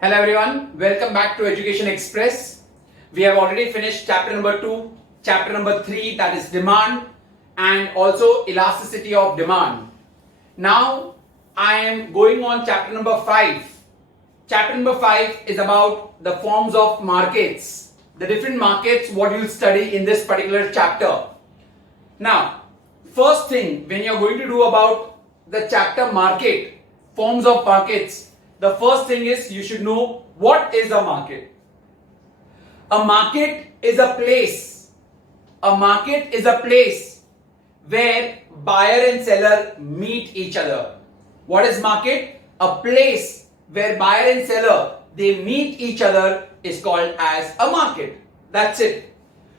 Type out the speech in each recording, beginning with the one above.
Hello everyone, welcome back to Education Express. We have already finished chapter number 2, chapter number 3, that is demand, and also elasticity of demand. Now I am going on chapter number 5. Chapter number 5 is about the forms of markets, the different markets what you will study in this particular chapter. Now, first thing when you are going to do about the chapter market, forms of markets, the first thing is you should know what is a market. A market is a place. A market is a place where buyer and seller meet each other. What is market? A place where buyer and seller they meet each other is called as a market. That's it.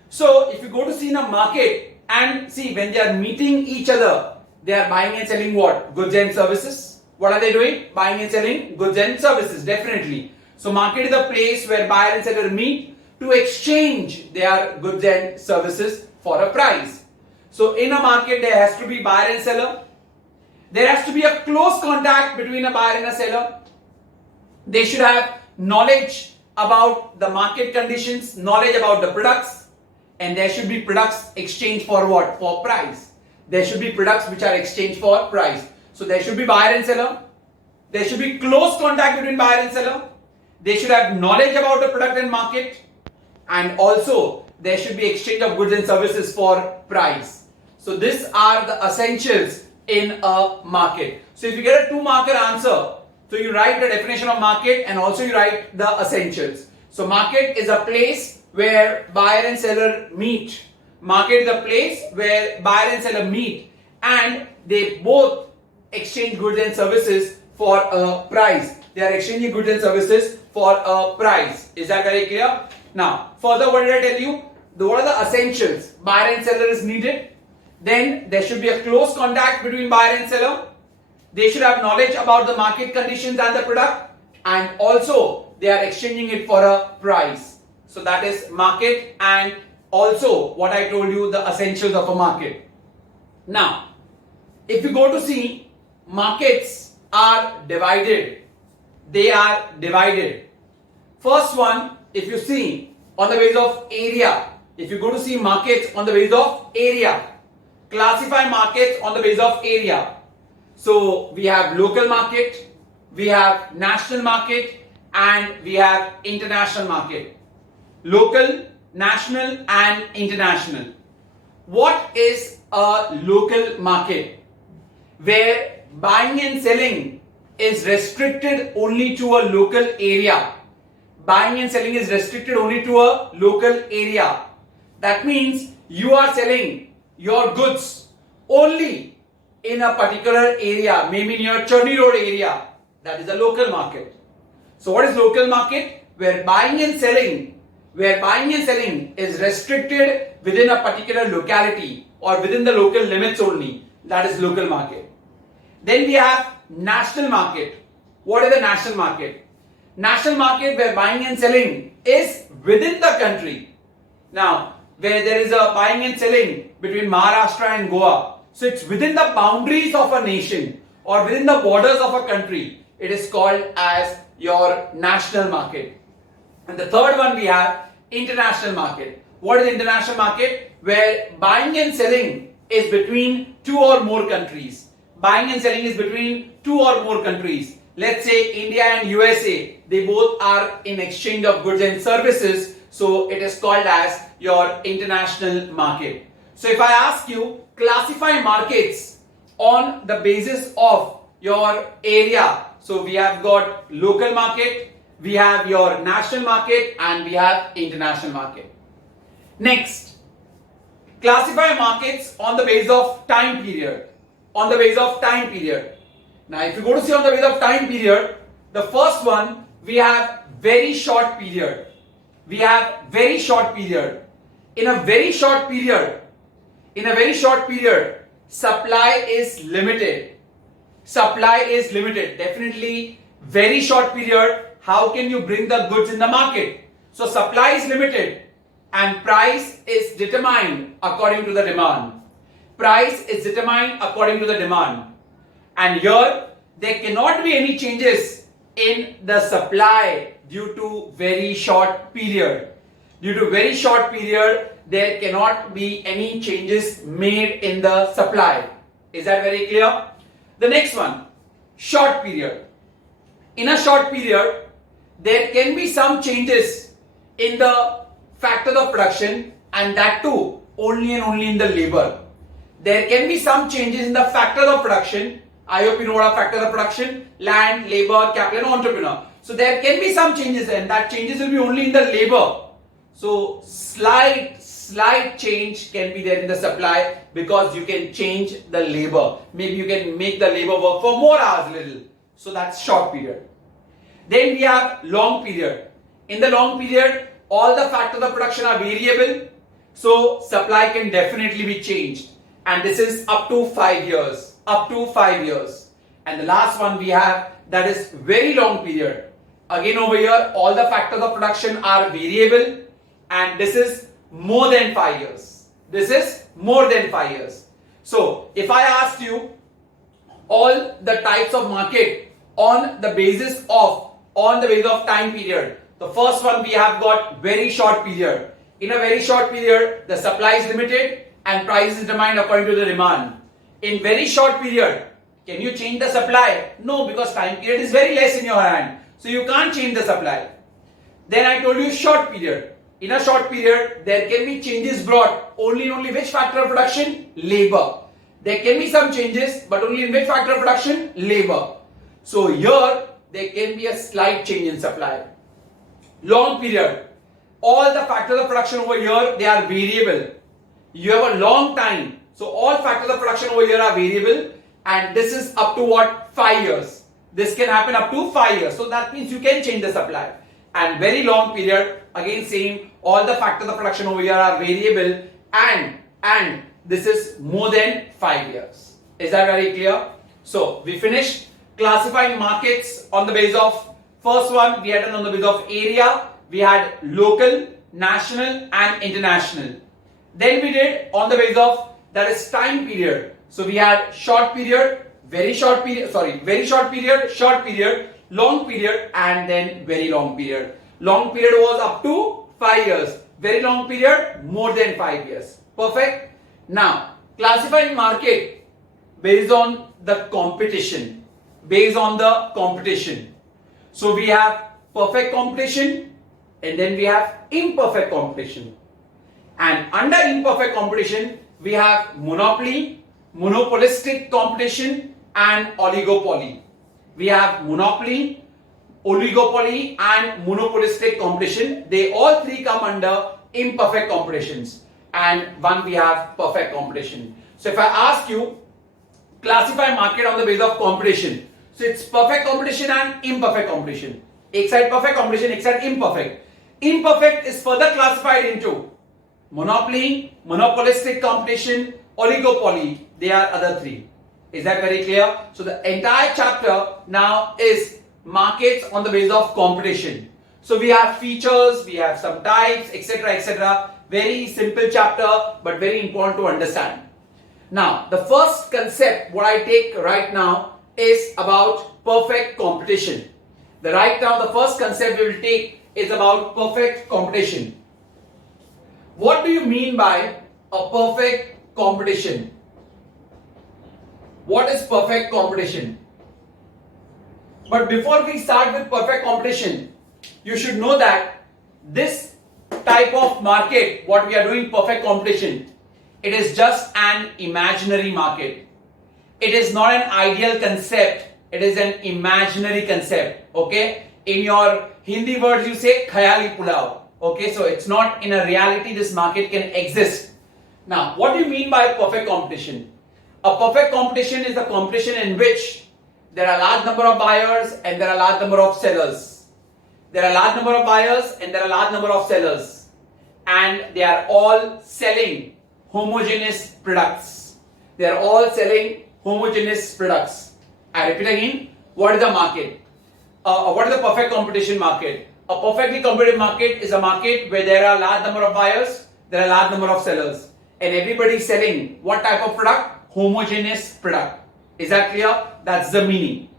So if you go to see in a market and see when they are meeting each other, they are buying and selling what? Goods and services. What are they doing? Buying and selling goods and services, definitely. So market is a place where buyer and seller meet to exchange their goods and services for a price. So in a market there has to be buyer and seller. There has to be a close contact between a buyer and a seller. They should have knowledge about the market conditions, knowledge about the products, and there should be products exchanged for what? For price. There should be products which are exchanged for price. So there should be buyer and seller. There should be close contact between buyer and seller. They should have knowledge about the product and market. And also there should be exchange of goods and services for price. So these are the essentials in a market. So if you get a 2-marker answer, so you write the definition of market and also you write the essentials. So market is a place where buyer and seller meet. Market is a place where buyer and seller meet and they both exchange goods and services for a price. They are exchanging goods and services for a price. Is that very clear? Now, further what did I tell you? What are the essentials? Buyer and seller is needed. Then there should be a close contact between buyer and seller. They should have knowledge about the market conditions and the product. And also they are exchanging it for a price. So that is market and also what I told you, the essentials of a market. Now, if you go to see, markets are divided. They are divided. First one, if you see on the basis of area, if you go to see markets on the basis of area, classify markets on the basis of area. So we have local market, we have national market, and we have international market. Local, national, and international. What is a local market? Where buying and selling is restricted only to a local area. Buying and selling is restricted only to a local area. That means you are selling your goods only in a particular area, maybe near Churni Road area. That is a local market. So what is local market? Where buying and selling is restricted within a particular locality or within the local limits only. That is local market. Then we have national market. What is the national market? National market where buying and selling is within the country. Now, where there is a buying and selling between Maharashtra and Goa. So it's within the boundaries of a nation or within the borders of a country. It is called as your national market. And the third one we have international market. What is international market? Where buying and selling is between 2 or more countries. Buying and selling is between 2 or more countries. Let's say India and USA, they both are in exchange of goods and services. So it is called as your international market. So if I ask you, classify markets on the basis of your area. So we have got local market, we have your national market, and we have international market. Next, classify markets on the basis of time period. On the basis of time period. Now, if you go to see on the basis of time period, the first one we have very short period. We have very short period. In a very short period, supply is limited. Supply is limited. Definitely, very short period. How can you bring the goods in the market? So supply is limited, and price is determined according to the demand. Price is determined according to the demand. And here, there cannot be any changes in the supply due to very short period. Due to very short period, there cannot be any changes made in the supply. Is that very clear? The next one, short period. In a short period, there can be some changes in the factors of production, and that too only and only in the labor. There can be some changes in the factors of production. I hope you know what are factors of production: land, labor, capital, and entrepreneur. So there can be some changes, and that changes will be only in the labor. So slight change can be there in the supply because you can change the labor. Maybe you can make the labor work for more hours little. So that's short period. Then we have long period. In the long period, all the factors of production are variable. So supply can definitely be changed. And this is up to 5 years. Up to 5 years. And the last one we have, that is very long period. Again over here, all the factors of production are variable. And this is more than 5 years. This is more than 5 years. So if I asked you all the types of market on the basis of time period, the first one we have got very short period. In a very short period, the supply is limited and price is determined according to the demand. In very short period, can you change the supply? No, because time period is very less in your hand. So you can't change the supply. Then I told you short period. In a short period, there can be changes brought only in only which factor of production? Labor. There can be some changes, but only in which factor of production? Labor. So here, there can be a slight change in supply. Long period. All the factors of production over here, they are variable. You have a long time. So all factors of production over here are variable, and this is up to what? 5 years. This can happen up to 5 years. So that means you can change the supply. And very long period, again same, all the factors of production over here are variable, and this is more than 5 years. Is that very clear? So we finished classifying markets on the basis of, first one we had done on the basis of area, we had local, national and international. Then we did on the basis of, that is time period. So we had short period, very short period, short period, long period and then very long period. Long period was up to 5 years. Very long period, more than 5 years. Perfect. Now, classifying market based on the competition. Based on the competition. So we have perfect competition and then we have imperfect competition. And under imperfect competition, we have monopoly, monopolistic competition and oligopoly. We have monopoly, oligopoly and monopolistic competition. They all three come under imperfect competitions. And one we have perfect competition. So if I ask you, classify market on the basis of competition. So it's perfect competition and imperfect competition. Ek side perfect competition, ek side imperfect. Imperfect is further classified into monopoly, monopolistic competition, oligopoly. They are other three. Is that very clear? So the entire chapter now is markets on the basis of competition. So we have features, we have some types, etc., etc. Very simple chapter, but very important to understand. Now, the first concept what I take right now is about perfect competition. The first concept we will take is about perfect competition. What do you mean by a perfect competition? What is perfect competition? But before we start with perfect competition, you should know that this type of market, what we are doing perfect competition, it is just an imaginary market. It is not an ideal concept. It is an imaginary concept. Okay? In your Hindi words, you say khayali pulao. Okay? So it's not in a reality this market can exist. Now, what do you mean by perfect competition? A perfect competition is a competition in which there are a large number of buyers and there are a large number of sellers. There are a large number of buyers and there are a large number of sellers. And they are all selling homogeneous products. They are all selling homogeneous products. I repeat again, what is the market? What is the perfect competition market? A perfectly competitive market is a market where there are a large number of buyers, there are a large number of sellers. And everybody is selling what type of product? Homogeneous product. Is that clear? That's the meaning.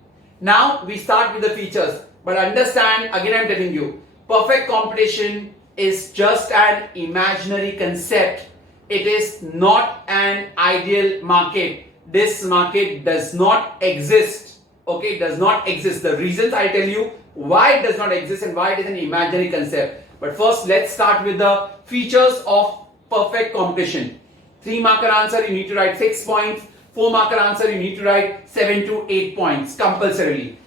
Now we start with the features. But understand, again I'm telling you, perfect competition is just an imaginary concept. It is not an ideal market. This market does not exist. Okay, it does not exist. The reasons I'll tell you why it does not exist and why it is an imaginary concept. But first, let's start with the features of perfect competition. 3 marker answer, you need to write 6 points. 4 marker answer, you need to write 7 to 8 points compulsorily.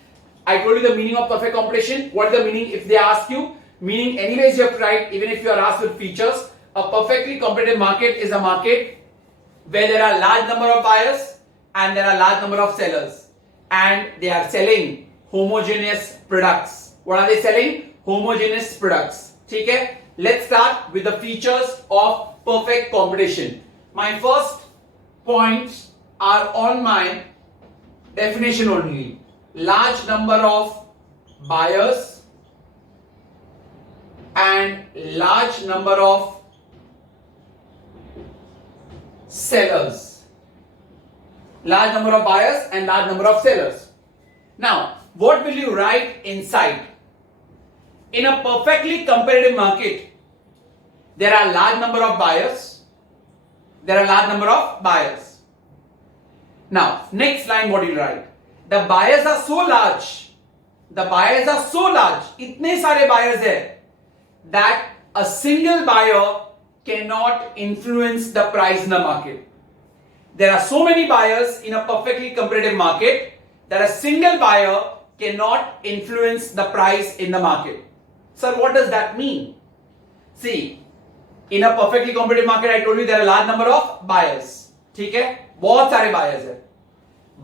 I told you the meaning of perfect competition. What is the meaning if they ask you? Meaning, anyways, you have to write, even if you are asked with features. A perfectly competitive market is a market where there are large number of buyers and there are large number of sellers, and they are selling homogeneous products. What are they selling? Homogeneous products. Okay? Let's start with the features of perfect competition. My first points are on my definition only. Large number of buyers and large number of sellers. Large number of buyers and large number of sellers. Now, what will you write inside? In a perfectly competitive market, there are large number of buyers. There are large number of buyers. Now, next line, what do you write? The buyers are so large. The buyers are so large. इतने सारे buyers हैं that a single buyer cannot influence the price in the market. There are so many buyers in a perfectly competitive market that a single buyer cannot influence the price in the market. Sir, what does that mean? See, in a perfectly competitive market, I told you there are a large number of buyers. ठीक है? बहुत सारे buyers हैं.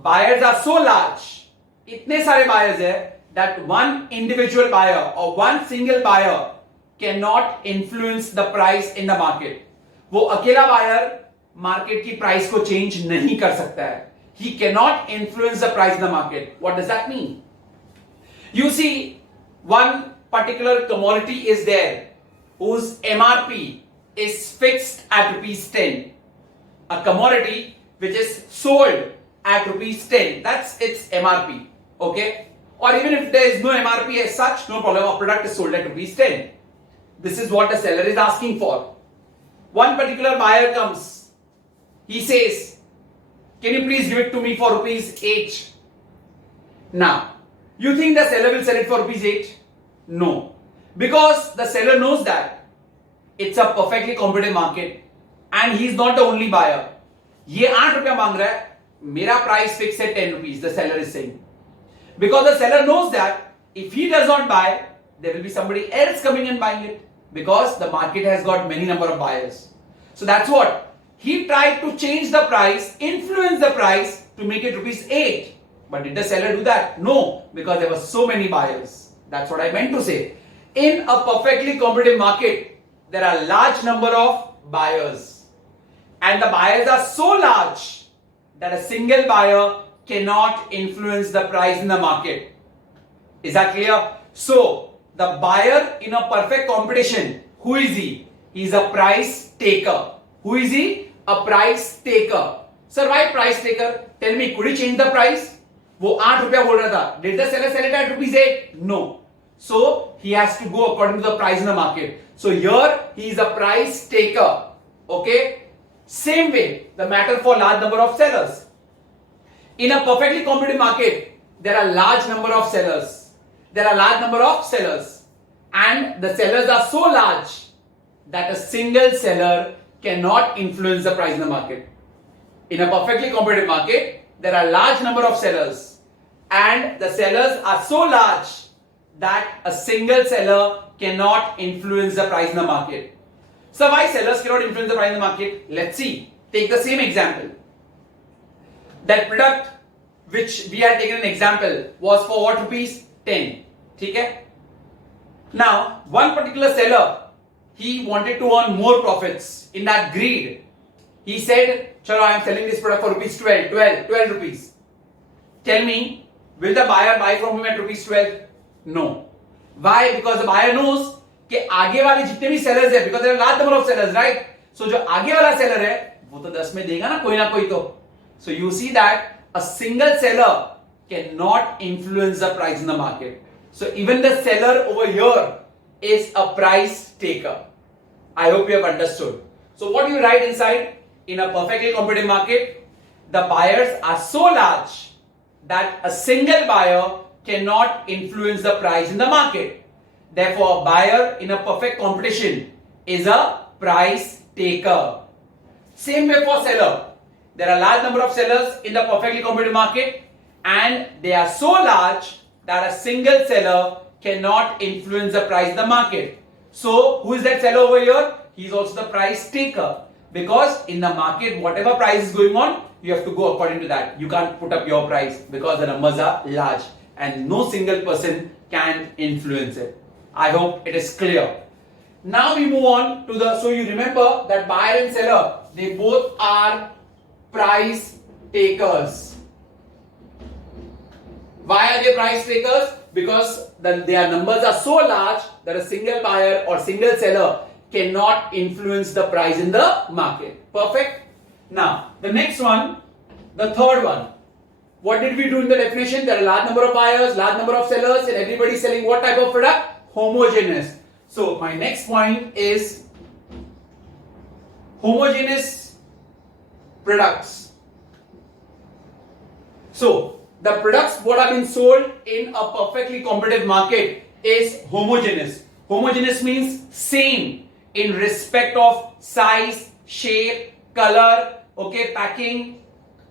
Buyers are so large, इतने सारे buyers हैं that one individual buyer or one single buyer cannot influence the price in the market. वो अकेला buyer market की price को change नहीं कर सकता है. He cannot influence the price in the market. What does that mean? You see, one particular commodity is there whose MRP is fixed at ₹10. A commodity which is sold at ₹10. That's its MRP. Okay? Or even if there is no MRP as such, no problem. A product is sold at ₹10. This is what the seller is asking for. One particular buyer comes. He says, can you please give it to me for ₹8? Now, you think the seller will sell it for ₹8? No. Because the seller knows that it's a perfectly competitive market and he is not the only buyer. ये ₹8 मांग रहा है, मेरा price fixed at ₹10, the seller is saying. Because the seller knows that if he does not buy, there will be somebody else coming and buying it. Because the market has got many number of buyers. So that's what. He tried to change the price, influence the price to make it ₹8. But did the seller do that? No, because there were so many buyers. That's what I meant to say. In a perfectly competitive market, there are large number of buyers. And the buyers are so large that a single buyer cannot influence the price in the market. Is that clear? So, the buyer in a perfect competition, who is he? He is a price taker. Who is he? A price taker. Sir, why price taker? Tell me, could he change the price? वो ₹8 बोल रहा था. Did the seller sell it at ₹8? No. So, he has to go according to the price in the market. So, here he is a price taker. Okay? Same way, the matter for large number of sellers. In a perfectly competitive market, there are large number of sellers. There are large number of sellers. And the sellers are so large that a single seller cannot influence the price in the market. In a perfectly competitive market, there are large number of sellers. And the sellers are so large that a single seller cannot influence the price in the market. So why sellers cannot influence the price in the market? Let's see. Take the same example. That product which we had taken an example was for what ₹10. Okay? Now, one particular seller, he wanted to earn more profits. In that greed, he said, "Chalo, I am selling this product for ₹12. Tell me, will the buyer buy from him at ₹12? No. Why? Because the buyer knows कि आगे वाले जितने भी sellers है, because there are large number of sellers, right? So जो आगे वाला seller है, वो तो 10 में देगा ना कोई तो. So you see that a single seller cannot influence the price in the market. So even the seller over here is a price taker. I hope you have understood. So what do you write inside? In a perfectly competitive market, the buyers are so large that a single buyer cannot influence the price in the market. Therefore, a buyer in a perfect competition is a price taker. Same way for seller. There are a large number of sellers in the perfectly competitive market and they are so large that a single seller cannot influence the price in the market. So, who is that seller over here? He is also the price taker. Because in the market, whatever price is going on, you have to go according to that. You can't put up your price because the numbers are large and no single person can influence it. I hope it is clear. Now we move on to so you remember that buyer and seller, they both are price takers. Why are they price takers? Because their numbers are so large that a single buyer or single seller cannot influence the price in the market. Perfect? Now, the next one, the third one. What did we do in the definition? There are a large number of buyers, large number of sellers, and everybody is selling what type of product? Homogeneous. So, my next point is homogeneous products. So, the products what have been sold in a perfectly competitive market is homogeneous. Homogeneous means same in respect of size, shape, color, okay, packing,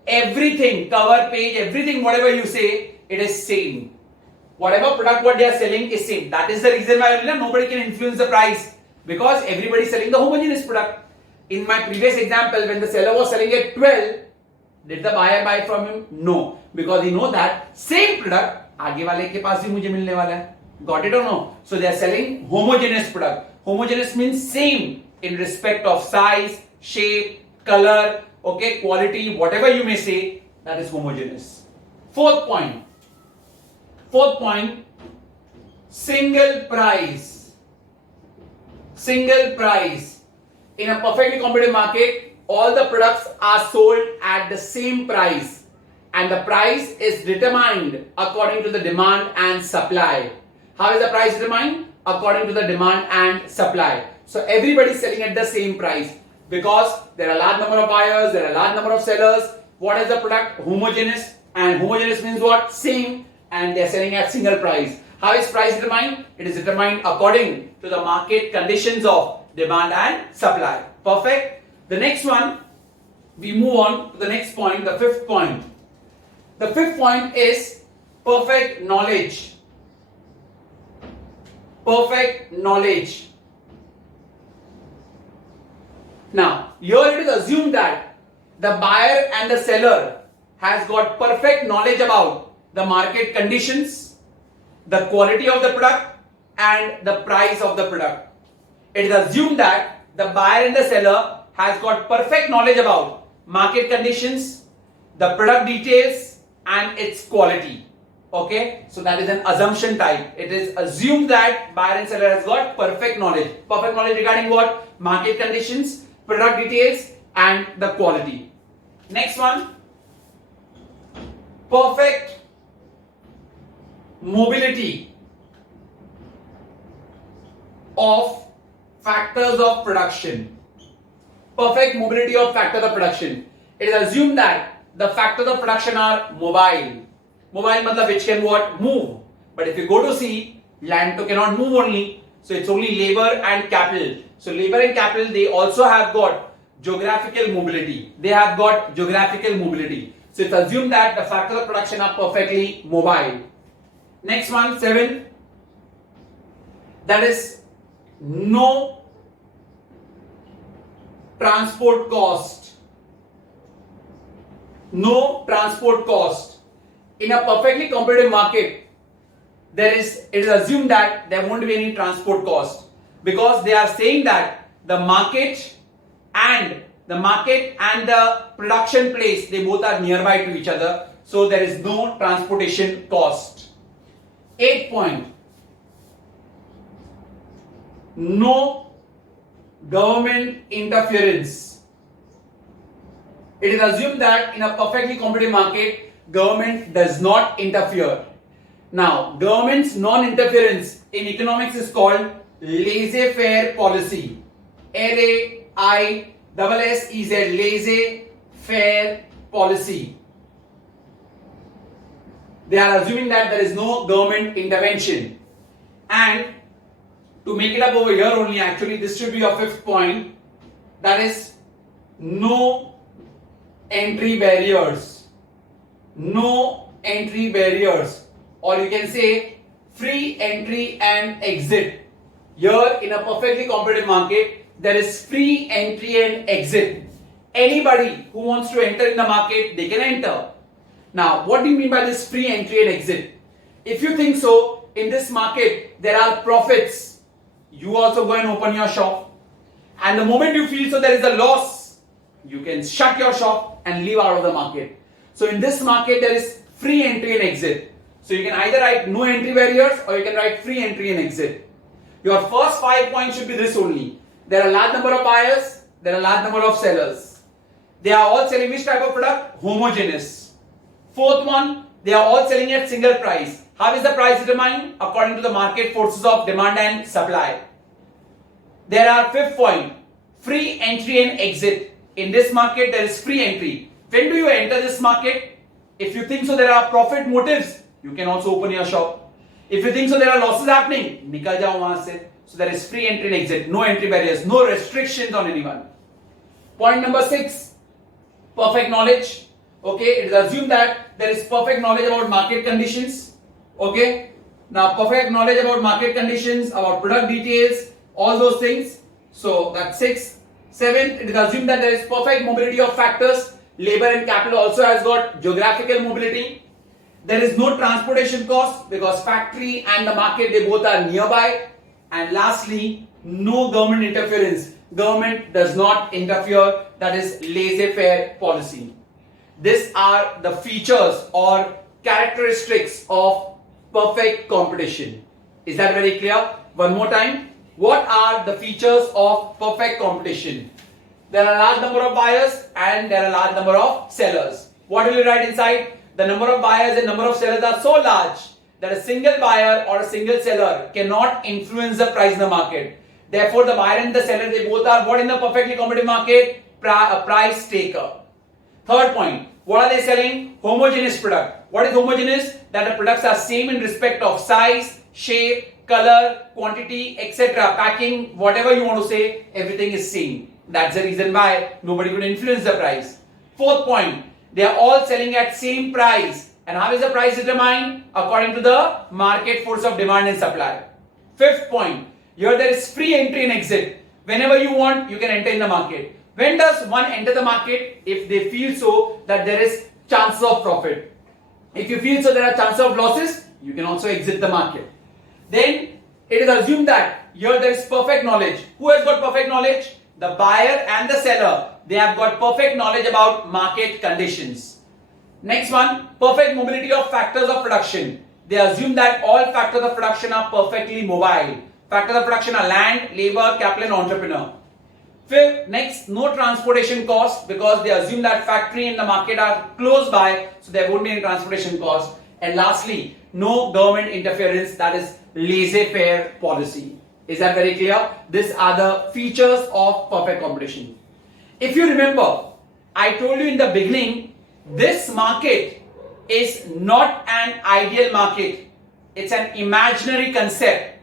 everything, cover page, everything, whatever you say, it is same. Whatever product what they are selling is same. That is the reason why nobody can influence the price because everybody is selling the homogeneous product. In my previous example, when the seller was selling at 12, did the buyer buy from him? No, because he know that same product आगे वाले के पास भी मुझे मिलने वाला है. Got it or no? So they are selling homogeneous product. Homogeneous means same in respect of size, shape, color, okay, quality, whatever you may say, that is homogeneous. Fourth point, single price. Single price. In a perfectly competitive market, all the products are sold at the same price and the price is determined according to the demand and supply. How is the price determined? According to the demand and supply. So everybody is selling at the same price because there are a large number of buyers, there are a large number of sellers. What is the product? Homogeneous. And homogeneous means what? Same. And they are selling at single price. How is price determined? It is determined according to the market conditions of demand and supply. Perfect. The next one, we move on to the next point, the fifth point. The fifth point is perfect knowledge. Perfect knowledge. Now, here it is assumed that the buyer and the seller has got perfect knowledge about the market conditions, the quality of the product and the price of the product. It is assumed that the buyer and the seller has got perfect knowledge about market conditions, the product details and its quality. Okay, so that is an assumption type. It is assumed that buyer and seller has got perfect knowledge. Perfect knowledge regarding what? Market conditions, product details and the quality. Next one, perfect mobility of factors of production. Perfect mobility of factors of production. It is assumed that the factors of production are mobile. Mobile matlab which can what? Move. But if you go to sea, land to cannot move only. So it's only labor and capital. So labor and capital, they also have got geographical mobility. They have got geographical mobility. So it's assumed that the factors of production are perfectly mobile. Next one, 7. That is no transport cost. No transport cost. In a perfectly competitive market, it is assumed that there won't be any transport cost because they are saying that the market and the production place, they both are nearby to each other, so there is no transportation cost. 8th point, no government interference. It is assumed that in a perfectly competitive market, government does not interfere. Now, government's non-interference in economics is called laissez-faire policy. L-A-I-S-S-E-Z, laissez-faire policy. They are assuming that there is no government intervention. And to make it up over here only, actually this should be your fifth point. That is no entry barriers. No entry barriers. Or you can say free entry and exit. Here in a perfectly competitive market, there is free entry and exit. Anybody who wants to enter in the market, they can enter. Now, what do you mean by this free entry and exit? If you think so, in this market, there are profits. You also go and open your shop. And the moment you feel so there is a loss, you can shut your shop and leave out of the market. So in this market, there is free entry and exit. So you can either write no entry barriers or you can write free entry and exit. Your first 5 points should be this only. There are a large number of buyers, there are a large number of sellers. They are all selling which type of product? Homogeneous. Fourth one, they are all selling at single price. How is the price determined? According to the market forces of demand and supply. There are fifth point, free entry and exit. In this market, there is free entry. When do you enter this market? If you think so there are profit motives, you can also open your shop. If you think so there are losses happening, nikal jao wahan se. So there is free entry and exit, no entry barriers, no restrictions on anyone. Point number 6, perfect knowledge. Okay, it is assumed that there is perfect knowledge about market conditions. Okay, now perfect knowledge about market conditions, about product details, all those things. So that's 6. 7, it is assumed that there is perfect mobility of factors. Labor and capital also has got geographical mobility. There is no transportation cost because factory and the market, they both are nearby. And lastly, no government interference. Government does not interfere. That is laissez-faire policy. These are the features or characteristics of perfect competition. Is that very clear? One more time. What are the features of perfect competition? There are a large number of buyers and there are a large number of sellers. What will you write inside? The number of buyers and number of sellers are so large that a single buyer or a single seller cannot influence the price in the market. Therefore, the buyer and the seller, they both are what in the perfectly competitive market? A price taker. Third point, what are they selling? Homogeneous product. What is homogeneous? That the products are same in respect of size, shape, color, quantity, etc. Packing, whatever you want to say, everything is same. That's the reason why nobody could influence the price. Fourth point, they are all selling at same price. And how is the price determined? According to the market force of demand and supply. Fifth point, here there is free entry and exit. Whenever you want, you can enter in the market. When does one enter the market? If they feel so that there is chances of profit. If you feel so there are chances of losses, you can also exit the market. Then it is assumed that here there is perfect knowledge. Who has got perfect knowledge? The buyer and the seller. They have got perfect knowledge about market conditions. Next one, perfect mobility of factors of production. They assume that all factors of production are perfectly mobile. Factors of production are land, labor, capital and entrepreneur. Fifth, next, no transportation cost because they assume that factory and the market are close by, so there won't be any transportation cost. And lastly, no government interference, that is laissez-faire policy. Is that very clear? These are the features of perfect competition. If you remember, I told you in the beginning, this market is not an ideal market. It's an imaginary concept.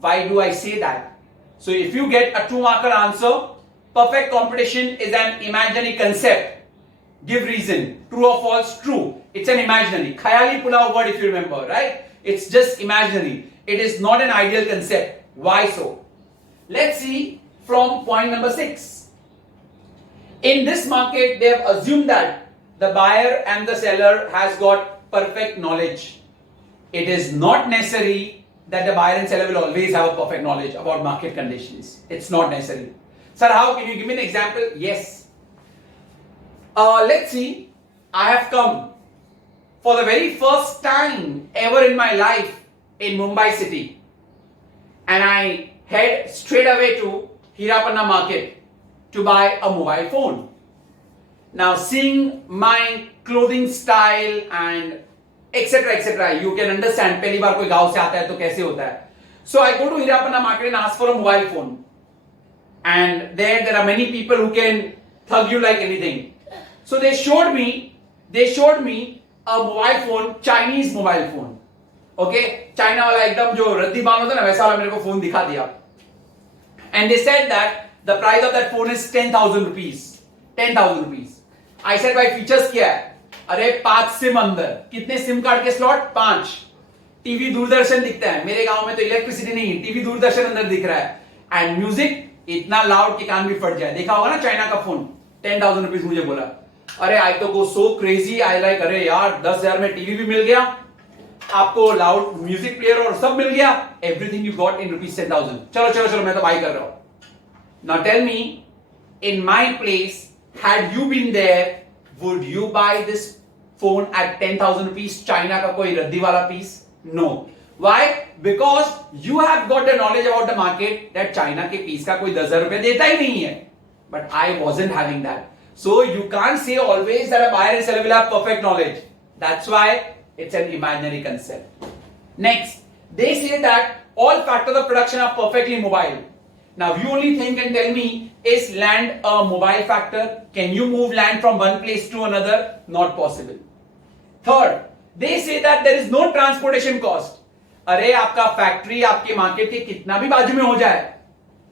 Why do I say that? So if you get a 2-marker answer, perfect competition is an imaginary concept. Give reason. True or false? True. It's an imaginary. Khayali pulao word if you remember, right? It's just imaginary. It is not an ideal concept. Why so? Let's see from point number 6. In this market, they have assumed that the buyer and the seller has got perfect knowledge. It is not necessary that the buyer and seller will always have a perfect knowledge about market conditions. It's not necessary. Sir, how? Can you give me an example? Yes. Let's see. I have come for the very first time ever in my life in Mumbai city. And I head straight away to Hirapanna market to buy a mobile phone. Now, seeing my clothing style and etcetera etcetera. You can understand. पहली बार कोई गांव से आता है तो कैसे होता है. So I go to Hirapana market and ask for a mobile phone. And there are many people who can thug you like anything. So they showed me a mobile phone, Chinese mobile phone. Okay, China वाला एकदम जो रद्दी बाल होता है ना वैसा वाला मेरे को फोन दिखा दिया. And they said that the price of that phone is 10,000 rupees. 10,000 rupees. I said भाई फीचर्स क्या है? अरे 5 सिम अंदर. कितने सिम कार्ड के स्लॉट? 5. टीवी दूरदर्शन दिखता है. मेरे गांव में तो इलेक्ट्रिसिटी नहीं है, टीवी दूरदर्शन अंदर दिख रहा है. एंड म्यूजिक इतना लाउड कि कान भी फट जाए. देखा होगा ना चाइना का फोन. 10,000 रुपीज मुझे बोला. अरे आई तो गो सो क्रेजी. आई लाइक अरे यार 10,000 में टीवी भी मिल गया, आपको लाउड म्यूजिक प्लेयर और सब मिल गया. Everything you got in rupees 10,000. चलो चलो चलो मैं तो बाई कर रहा हूं. Now tell me, in my place had you been there, would you buy this phone at 10,000 rupees? China का कोई रद्दी वाला piece? No. Why? Because you have got the knowledge about the market that China के piece का कोई 10,000 रुपए देता ही नहीं है. But I wasn't having that. So you can't say always that a buyer and seller will have perfect knowledge. That's why it's an imaginary concept. Next, they say that all factors of production are perfectly mobile. Now you only think and tell me, is land a mobile factor? Can you move land from one place to another? Not possible. Third, they say that there is no transportation cost. अरे आपका factory आपके market के कितना भी बाजू में हो जाए,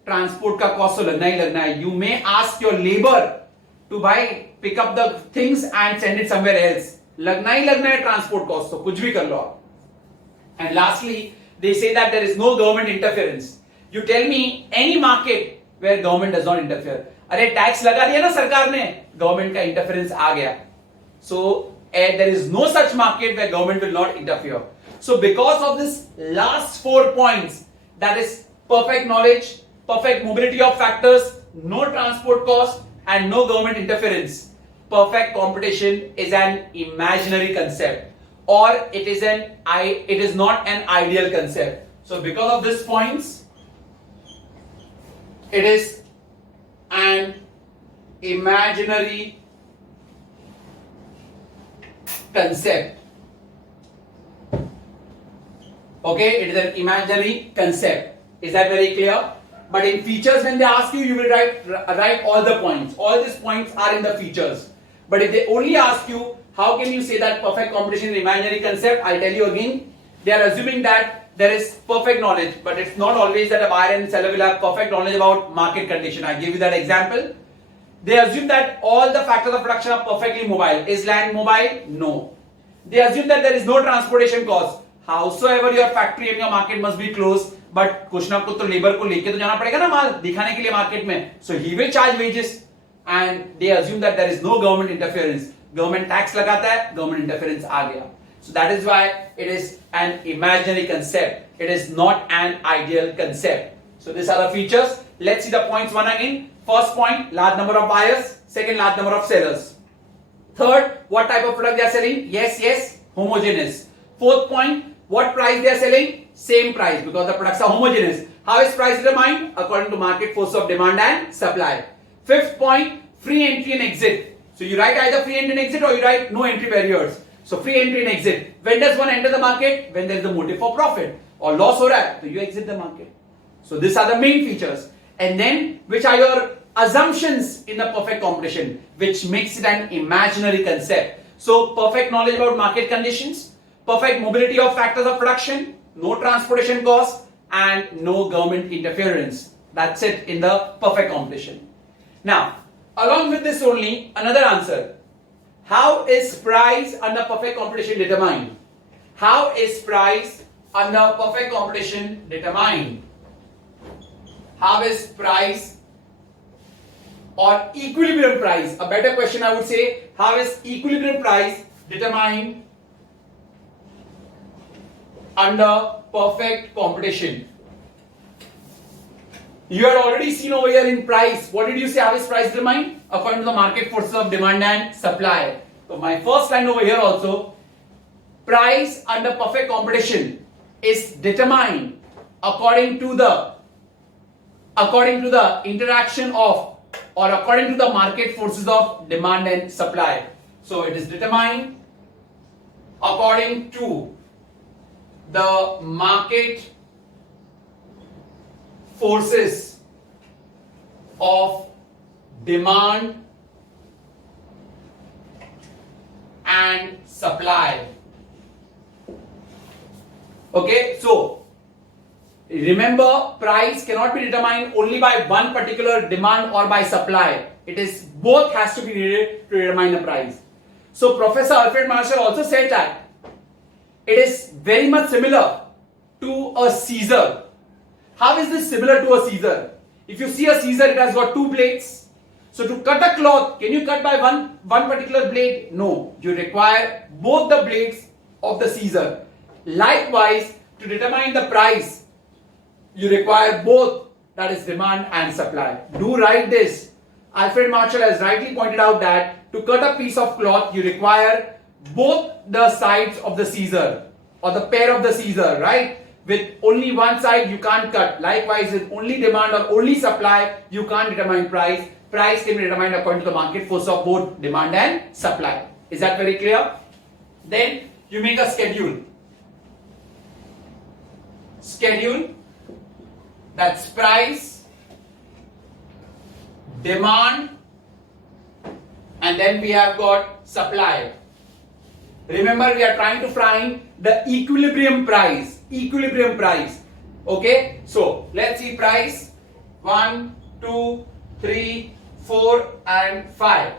ट्रांसपोर्ट का कॉस्ट तो लगना ही लगना है. You may ask your labour to भाई pick up the things and send it somewhere else. लगना ही लगना है ट्रांसपोर्ट कॉस्ट, तो कुछ भी कर लो आप. And lastly they say that there is no government interference. You tell me any market where government does not interfere. अरे टैक्स लगा दिया ना सरकार ने, गवर्नमेंट का इंटरफेरेंस आ गया. So there is no such market where government will not interfere. So because of this last 4 points, that is perfect knowledge, perfect mobility of factors, no transport cost and no government interference, perfect competition is an imaginary concept, or it is not an ideal concept. So because of these points, it is an imaginary concept. Okay, it is an imaginary concept. Is that very clear? But in features, when they ask you, you will write all the points. All these points are in the features. But if they only ask you, how can you say that perfect competition is an imaginary concept? I'll tell you again. They are assuming that there is perfect knowledge, but it's not always that a buyer and seller will have perfect knowledge about market condition. I give you that example. They assume that all the factors of production are perfectly mobile. Is land mobile? No. They assume that there is no transportation cost. Howsoever your factory and your market must be close, but कुछ ना कुछ तो labour को लेके तो जाना पड़ेगा ना माल दिखाने के लिए मार्केट में. So he will charge wages, and they assume that there is no government interference. Government tax लगाता है, government interference आ गया. So that is why it is an imaginary concept. It is not an ideal concept. So these are the features. Let's see the points one again. First point, large number of buyers. Second, large number of sellers. Third, what type of product they are selling? Yes, homogeneous. Fourth point, what price they are selling? Same price, because the products are homogeneous. How is price determined? According to market force of demand and supply. Fifth point, free entry and exit. So you write either free entry and exit, or you write no entry barriers. So free entry and exit. When does one enter the market? When there is a motive for profit or loss हो रहा है, तो you exit the market. So these are the main features. And then which are your assumptions in the perfect competition, which makes it an imaginary concept. So perfect knowledge about market conditions, perfect mobility of factors of production, no transportation cost, and no government interference. That's it in the perfect competition. Now, along with this only, another answer. How is price under perfect competition determined? How is price under perfect competition determined? How is price or equilibrium price? A better question I would say, how is equilibrium price determined under perfect competition? You had already seen over here in price. What did you say? How is price determined? According to the market forces of demand and supply. So my first line over here also, price under perfect competition is determined according to the interaction of, or according to the market forces of demand and supply. So it is determined according to the market forces of demand and supply. Okay, so remember, price cannot be determined only by one particular demand or by supply. It is both has to be needed to determine the price. So Professor Alfred Marshall also said that it is very much similar to a scissor. How is this similar to a scissor? If you see a scissor, it has got two blades. So to cut a cloth, can you cut by one particular blade? No, you require both the blades of the scissor. Likewise, to determine the price, you require both, that is demand and supply. Do write this. Alfred Marshall has rightly pointed out that to cut a piece of cloth, you require both the sides of the scissor or the pair of the scissor, right? With only one side, you can't cut. Likewise, with only demand or only supply, you can't determine price. Price can be determined according to the market force of both demand and supply. Is that very clear? Then you make a schedule. Schedule, that's price, demand, and then we have got supply. Remember, we are trying to find the equilibrium price. Equilibrium price. Okay, so let's see price 1, 2, 3, 4 and 5.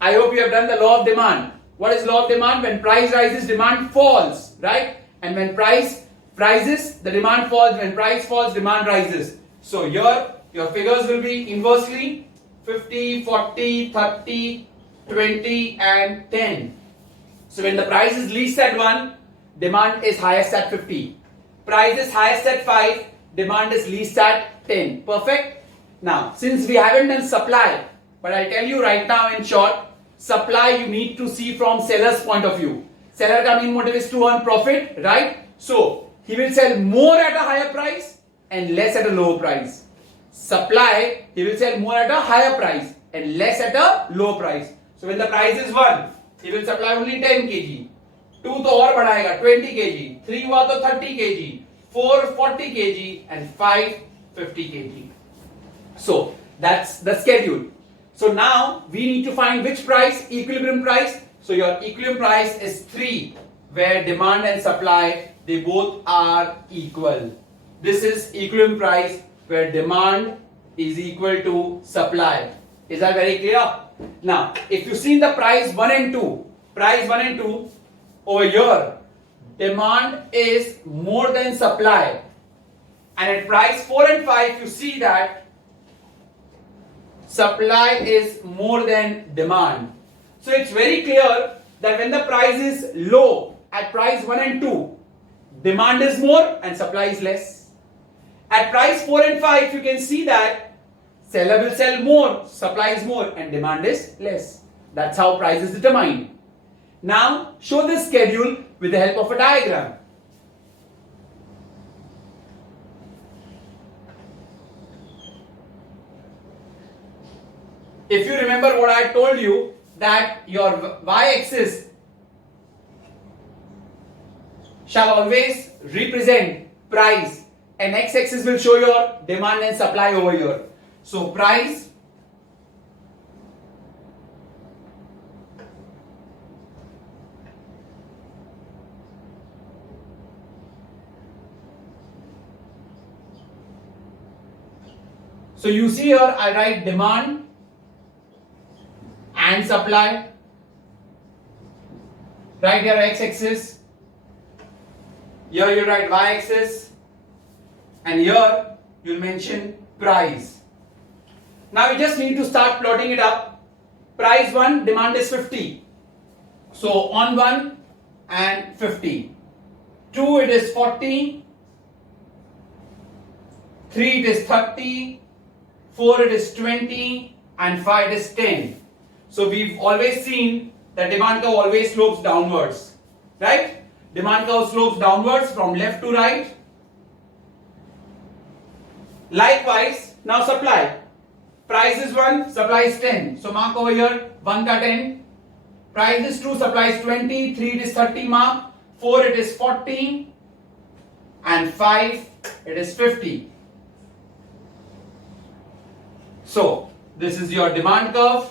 I hope you have done the law of demand. What is law of demand? When price rises, demand falls, right? And when price rises, the demand falls. When price falls, demand rises. So here your figures will be inversely 50, 40, 30, 20 and 10. So when the price is least at 1, demand is highest at 50. Price is highest at 5, demand is least at 10. Perfect? Now, since we haven't done supply, but I'll tell you right now in short, supply you need to see from seller's point of view. Seller ka main motive is to earn profit, right? So, he will sell more at a higher price and less at a lower price. Supply, he will sell more at a higher price and less at a lower price. So when the price is 1, he will supply only 10 kg. 2 तो और बढ़ाएगा 20 kg, 3 हुआ तो 30 kg, 4 40 kg and 5 50 kg. So that's the schedule. So now we need to find which price, equilibrium price. So your equilibrium price is 3, where demand and supply, they both are equal. This is equilibrium price where demand is equal to supply. Is that very clear? Now, if you see the price 1 and 2, over here, demand is more than supply. And at price 4 and 5, you see that supply is more than demand. So it's very clear that when the price is low at price 1 and 2, demand is more and supply is less. At price 4 and 5, you can see that seller will sell more, supply is more and demand is less. That's how price is determined. Now, show this schedule with the help of a diagram. If you remember what I told you, that your y-axis shall always represent price and x-axis will show your demand and supply over here. So price So you see here I write demand and supply. Write here x-axis. Here you write y-axis. And here you'll mention price. Now we just need to start plotting it up. Price 1, demand is 50. So on 1 and 50. 2 it is 40. 3 it is 30. 4 it is 20 and 5 it is 10. So we've always seen that demand curve always slopes downwards, right? Demand curve slopes downwards from left to right. Likewise, now supply. Price is 1, supply is 10. So mark over here 1 ka 10. Price is 2, supply is 20, 3 it is 30 mark, 4 it is 40, and 5 it is 50. So this is your demand curve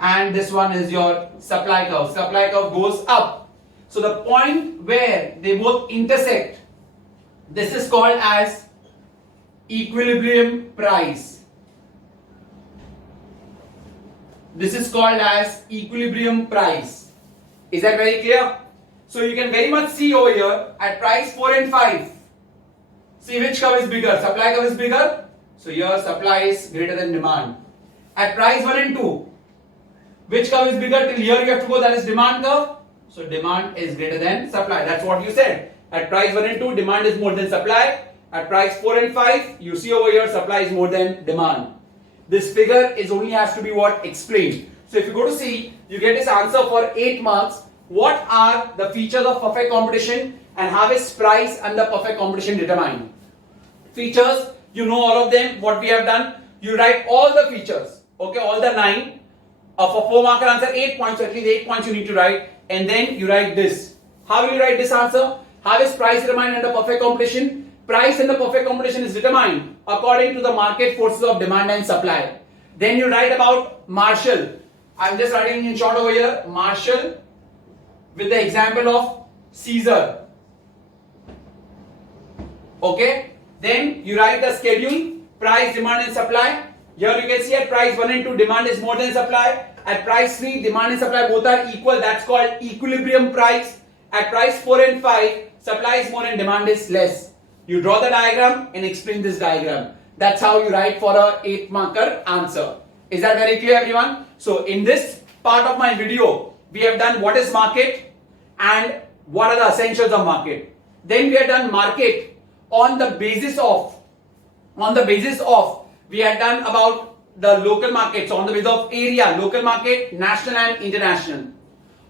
and this one is your supply curve. Supply curve goes up. So the point where they both intersect, this is called as equilibrium price. This is called as equilibrium price. Is that very clear? So you can very much see over here at price 4 and 5. See which curve is bigger? Supply curve is bigger. So here supply is greater than demand. At price 1 and 2, which curve is bigger? Till here you have to go, that is demand curve. So demand is greater than supply. That's what you said. At price 1 and 2, demand is more than supply. At price 4 and 5, you see over here supply is more than demand. This figure is only has to be what? Explained. So if you go to see, you get this answer for 8 marks. What are the features of perfect competition and how is price and the perfect competition determined? Features, you know all of them. What we have done, you write all the features, okay, all the 9. For 4 marker answer, 8 points, so at least 8 points you need to write, and then you write this. How will you write this answer? How is price determined under perfect competition? Price in the perfect competition is determined according to the market forces of demand and supply. Then you write about Marshall. I'm just writing in short over here, Marshall with the example of Caesar. Okay. Then you write the schedule, price, demand and supply. Here you can see at price 1 and 2, demand is more than supply. At price 3, demand and supply both are equal. That's called equilibrium price. At price 4 and 5, supply is more and demand is less. You draw the diagram and explain this diagram. That's how you write for a 8 marker answer. Is that very clear, everyone? So in this part of my video, we have done what is market and what are the essentials of market. Then we have done market on the basis of, we had done about the local markets, on the basis of area, local market, national and international.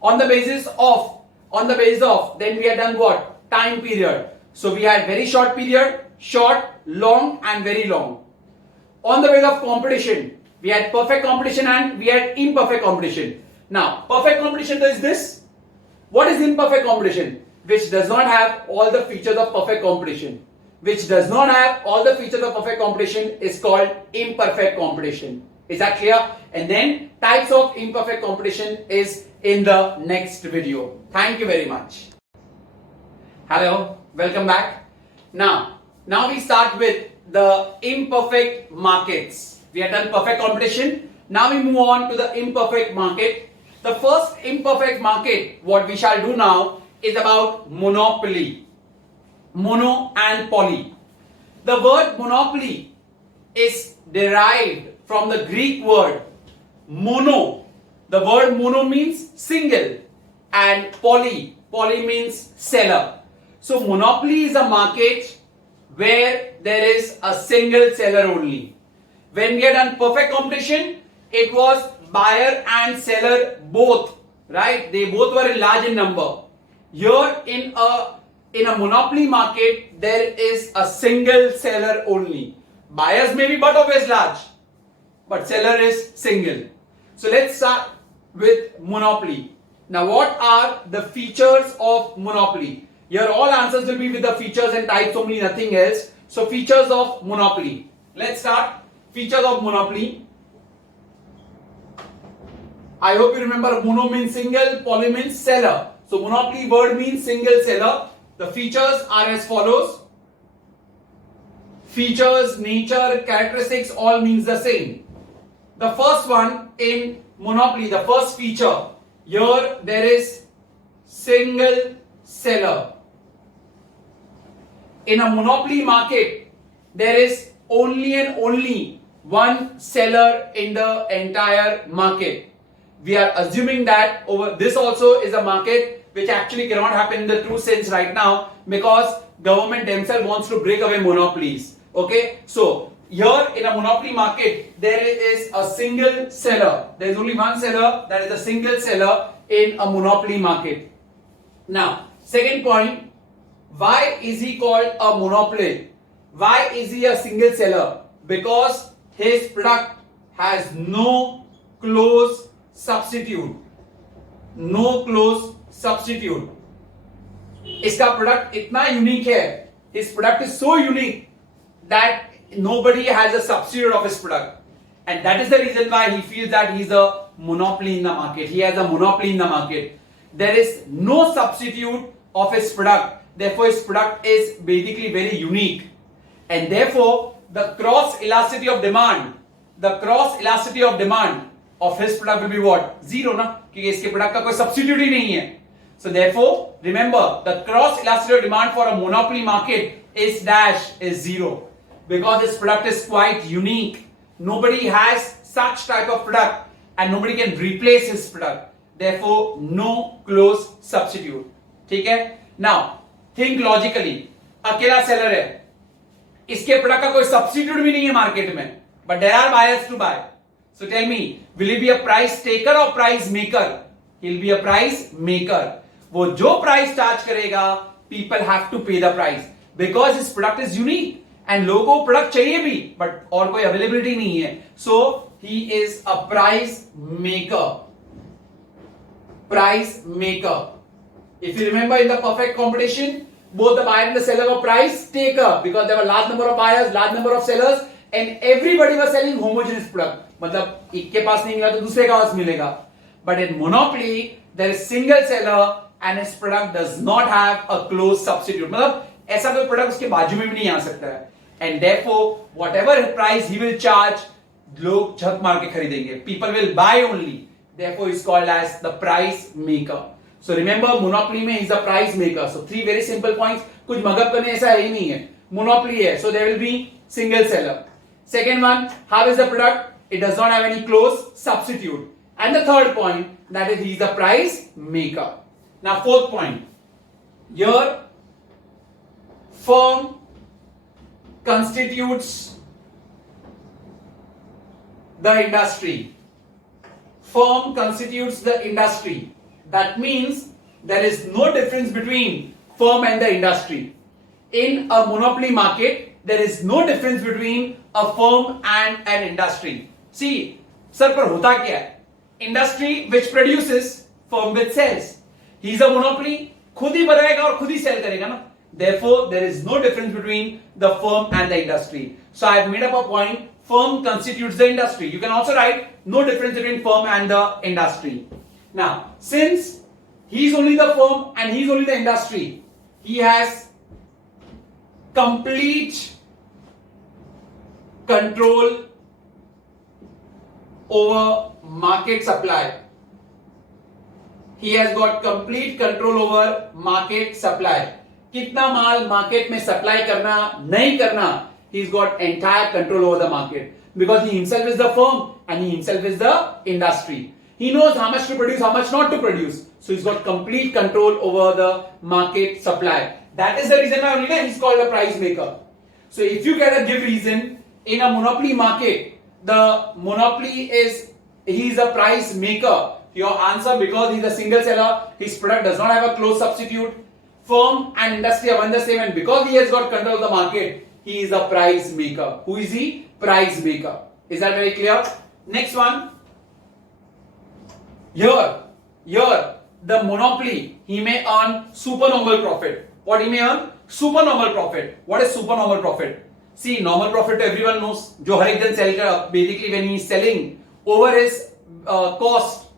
On the basis of, then we had done what? Time period. So we had very short period, short, long and very long. On the basis of competition, we had perfect competition and we had imperfect competition. Now, perfect competition is this. What is imperfect competition? Which does not have all the features of perfect competition. Which does not have all the features of perfect competition is called imperfect competition. Is that clear? And then types of imperfect competition is in the next video. Thank you very much. Hello, welcome back. Now we start with the imperfect markets. We have done perfect competition. Now we move on to the imperfect market. The first imperfect market, what we shall do now, is about monopoly. Mono and poly. The word monopoly is derived from the Greek word mono. The word mono means single and poly means seller. So monopoly is a market where there is a single seller only. When we had done perfect competition, it was buyer and seller both, right? They both were in large in number. Here in a monopoly market, there is a single seller only. Buyers may be but always large, but seller is single. So let's start with monopoly. Now what are the features of monopoly? Here all answers will be with the features and types only, nothing else. So features of monopoly. Let's start. Features of monopoly. I hope you remember mono means single, poly means seller. So monopoly word means single seller. The features are as follows. Features, nature, characteristics all means the same. The first one in monopoly, the first feature, here there is single seller. In a monopoly market, there is only and only one seller in the entire market. We are assuming that over this also is a market which actually cannot happen in the true sense right now because government themselves wants to break away monopolies. Okay, so here in a monopoly market there is a single seller. There is only one seller, that is a single seller in a monopoly market. Now, second point, why is he called a monopoly? Why is he a single seller? Because his product has no close substitute. No close substitute. इसका product इतना unique है, his product is so unique that nobody has a substitute of his product, and that is the reason why he feels that he's a monopoly in the market. He has a monopoly in the market. There is no substitute of his product, therefore his product is basically very unique, and therefore the cross elasticity of demand of his product will be what? Zero ना, क्योंकि इसके product का कोई substitute ही नहीं है. So therefore, remember, the cross elasticity of demand for a monopoly market is zero, because this product is quite unique. Nobody has such type of product, and nobody can replace his product. Therefore, no close substitute. ठीक है? Now, think logically. अकेला seller है, इसके product का कोई substitute भी नहीं है मार्केट में, but there are buyers to buy. So tell me, will he be a price taker or price maker? He'll be a price maker. वो जो प्राइस चार्ज करेगा, people have to pay the price because his product is unique and लोगों को product चाहिए भी, but और कोई availability नहीं है. So he is a price maker. Price maker. If you remember in the perfect competition, both the buyer and the seller were price taker because there were large number of buyers, large number of sellers, and everybody was selling homogeneous product. मतलब एक के पास नहीं मिला तो दूसरे का पास मिलेगा. But in monopoly, there is single seller and his product does not have a close substitute. मतलब ऐसा कोई प्रोडक्ट उसके बाजू में भी नहीं आ सकता है. And therefore, whatever price he will charge, लोग झक मार के खरीदेंगे. People will buy only. Therefore, is called as the price maker. So remember, monopoly में is the price maker. So three very simple points. कुछ मगब करने ऐसा है ही नहीं है. Monopoly है, so there will be single seller. Second one, how is the product? It does not have any close substitute. And the third point, that is he is the price maker. Now fourth point, here firm constitutes the industry. Firm constitutes the industry. That means there is no difference between firm and the industry. In a monopoly market, there is no difference between a firm and an industry. See, sir, पर होता क्या है? Industry which produces, firm which sells. He is a monopoly, खुद ही बनाएगा और खुद ही sell करेगा ना. Therefore, there is no difference between the firm and the industry. So I have made up a point. Firm constitutes the industry. You can also write no difference between firm and the industry. Now, since he is only the firm and he is only the industry, he has complete control over market supply. He has got complete control over market supply. कितना माल market में supply करना नहीं करना, he's got entire control over the market because he himself is the firm and he himself is the industry. He knows how much to produce, how much not to produce. So he's got complete control over the market supply. That is the reason why he's called a price maker. So if you get a give reason in a monopoly market, the monopoly is he is a price maker. Your answer, because he is a single seller, his product does not have a close substitute. Firm and industry are one the same, and because he has got control of the market, he is a price maker. Who is he? Price maker. Is that very clear? Next one. Here, the monopoly, he may earn supernormal profit. What he may earn? Supernormal profit. What is supernormal profit? See, normal profit everyone knows. जो हर एक दिन sell कर, basically when he is selling over his cost.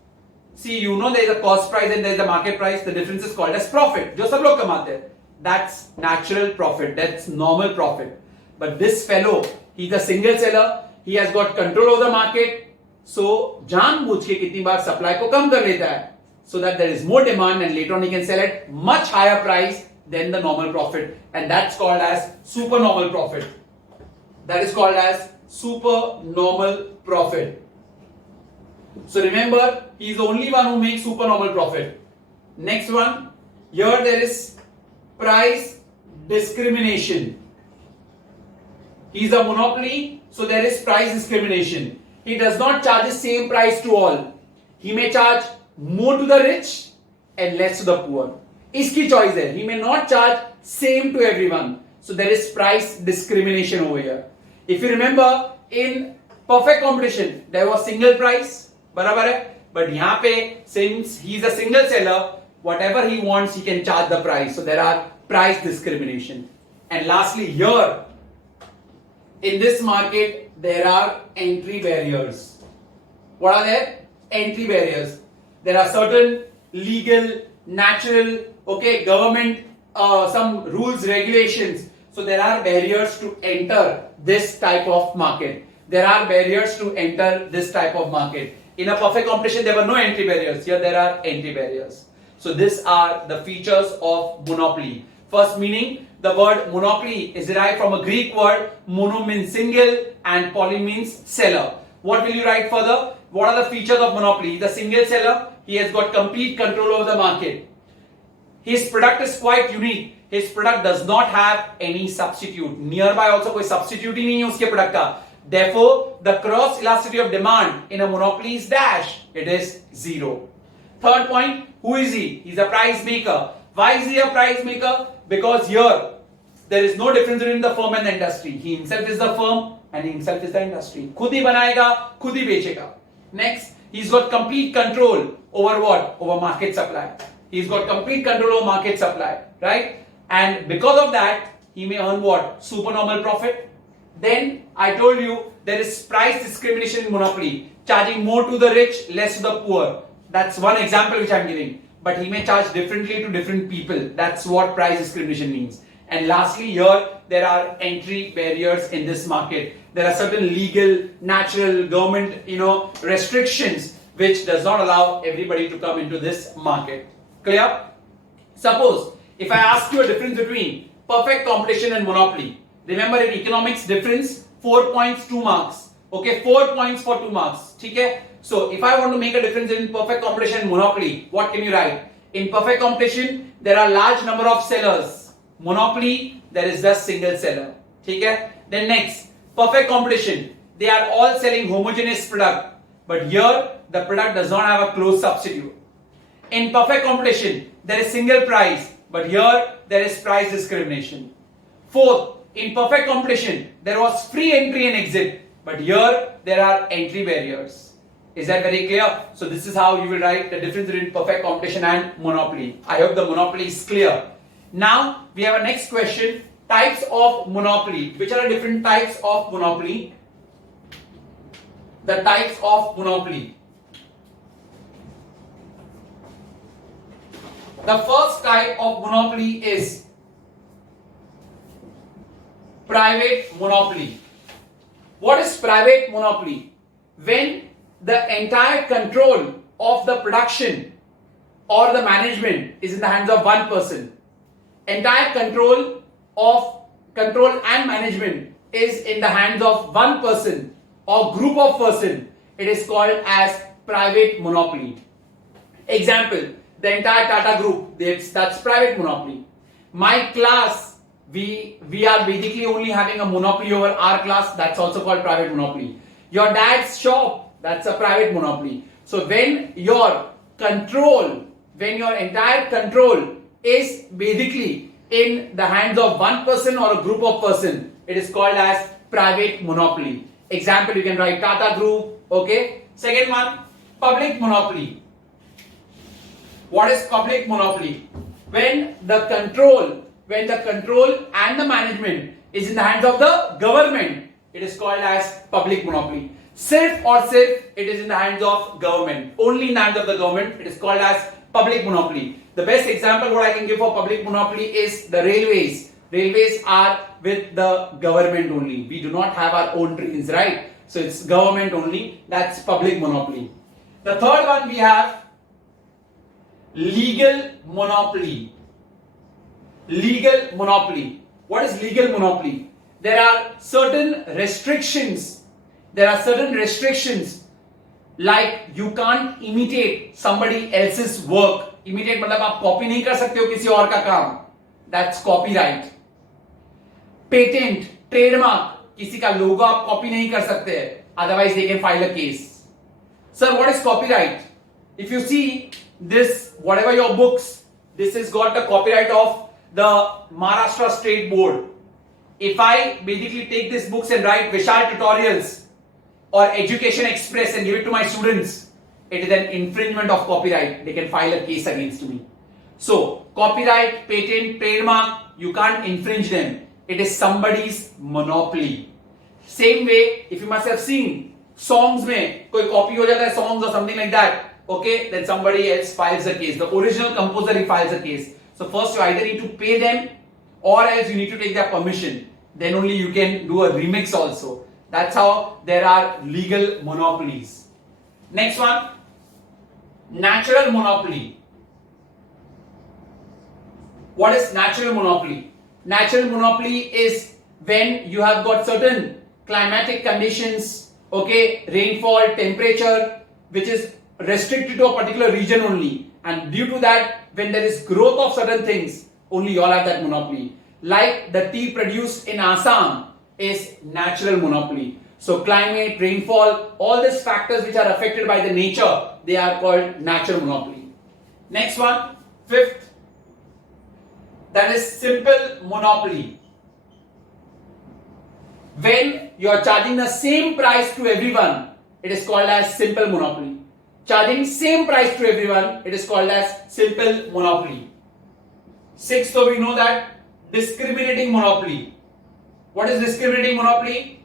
See, you know there is a cost price and there is a market price. The difference is called as profit. जो सब लोग कमाते हैं. That's natural profit. That's normal profit. But this fellow, he is a single seller. He has got control over the market. So जानबूझ के कितनी बार supply को कम कर लेता है, so that there is more demand and later on he can sell at much higher price than the normal profit, and that's called as supernormal profit. That is called as supernormal profit. So remember, he is the only one who makes supernormal profit. Next one, here there is price discrimination. He is a monopoly, so there is price discrimination. He does not charge the same price to all. He may charge more to the rich and less to the poor. इसकी choice है. He may not charge same to everyone. So there is price discrimination over here. If you remember, in perfect competition, there was single price, बराबर है. But यहाँ पे since he is a single seller, whatever he wants he can charge the price. So there are price discrimination. And lastly, here in this market there are entry barriers. What are there? Entry barriers. There are certain legal, natural, government, some rules, regulations. So there are barriers to enter this type of market. There are barriers to enter this type of market. In a perfect competition, there were no entry barriers. Here there are entry barriers. So these are the features of monopoly. First meaning, the word monopoly is derived from a Greek word. Mono means single and poly means seller. What will you write further? What are the features of monopoly? The single seller, he has got complete control over the market. His product is quite unique. His product does not have any substitute. Nearby also कोई substitute ही नहीं है उसके product का. Therefore, the cross elasticity of demand in a monopoly is dash. It is zero. Third point, who is he? He's a price maker. Why is he a price maker? Because here there is no difference between the firm and the industry. He himself is the firm and he himself is the industry. खुद ही बनाएगा, खुद ही बेचेगा. Next, he's got complete control over what? Over market supply. He's got complete control over market supply, right? And because of that, he may earn what? Supernormal profit. Then I told you there is price discrimination in monopoly, charging more to the rich, less to the poor. That's one example which I'm giving. But he may charge differently to different people. That's what price discrimination means. And lastly, here there are entry barriers in this market. There are certain legal, natural, government, restrictions which does not allow everybody to come into this market. Clear? Suppose if I ask you a difference between perfect competition and monopoly. Remember in economics difference 4 points 2 marks. Okay, 4 points for 2 marks. Okay? So if I want to make a difference in perfect competition and monopoly, what can you write? In perfect competition, there are large number of sellers. Monopoly, there is just single seller. Okay? Then next, perfect competition, they are all selling homogeneous product. But here, the product does not have a close substitute. In perfect competition, there is single price. But here, there is price discrimination. Fourth, in perfect competition, there was free entry and exit. But here, there are entry barriers. Is that very clear? So this is how you will write the difference between perfect competition and monopoly. I hope the monopoly is clear. Now, we have a next question. Types of monopoly. Which are the different types of monopoly? The types of monopoly. The first type of monopoly is private monopoly. What is private monopoly? When the entire control of the production or the management is in the hands of one person. Entire control and management is in the hands of one person or group of person. It is called as private monopoly. Example, the entire Tata group, that's private monopoly. My class, we are basically only having a monopoly over our class, that's also called private monopoly. Your dad's shop, that's a private monopoly. So when your entire control is basically in the hands of one person or a group of person, it is called as private monopoly. Example, you can write Tata group, okay? Second one, public monopoly. What is public monopoly? When the control and the management is in the hands of the government, it is called as public monopoly. Sirf it is in the hands of government. Only in the hands of the government, it is called as public monopoly. The best example what I can give for public monopoly is the railways. Railways are with the government only. We do not have our own trains, right? So it's government only. That's public monopoly. The third one we have legal monopoly. Legal monopoly. What is legal monopoly? There are certain restrictions. Like you can't imitate somebody else's work. Imitate मतलब आप copy नहीं कर सकते हो किसी और का काम. That's copyright. Patent, trademark, किसी का लोगो आप कॉपी नहीं कर सकते. Otherwise they can file a case. Sir, what is copyright? If you see this, whatever your books, this has got the copyright of the Maharashtra State Board. If I basically take these books and write VISHHAL tutorials or Education Express and give it to my students, it is an infringement of copyright. They can file a case against me. So copyright, patent, trademark, you can't infringe them. It is somebody's monopoly. Same way, if you must have seen songs में कोई copy हो जाता है songs or something like that, okay, then somebody else files a case. The original composer, he files a case. So first you either need to pay them or else you need to take their permission. Then only you can do a remix also. That's how there are legal monopolies. Next one, natural monopoly. What is natural monopoly? Natural monopoly is when you have got certain climatic conditions, okay, rainfall, temperature, which is restricted to a particular region only, and due to that, when there is growth of certain things, only you all have that monopoly. Like the tea produced in Assam is natural monopoly. So climate, rainfall, all these factors which are affected by the nature, they are called natural monopoly. Next one, fifth, that is simple monopoly. When you are charging the same price to everyone, it is called as simple monopoly. Charging same price to everyone, it is called as simple monopoly. Sixth, so we know that discriminating monopoly. What is discriminating monopoly?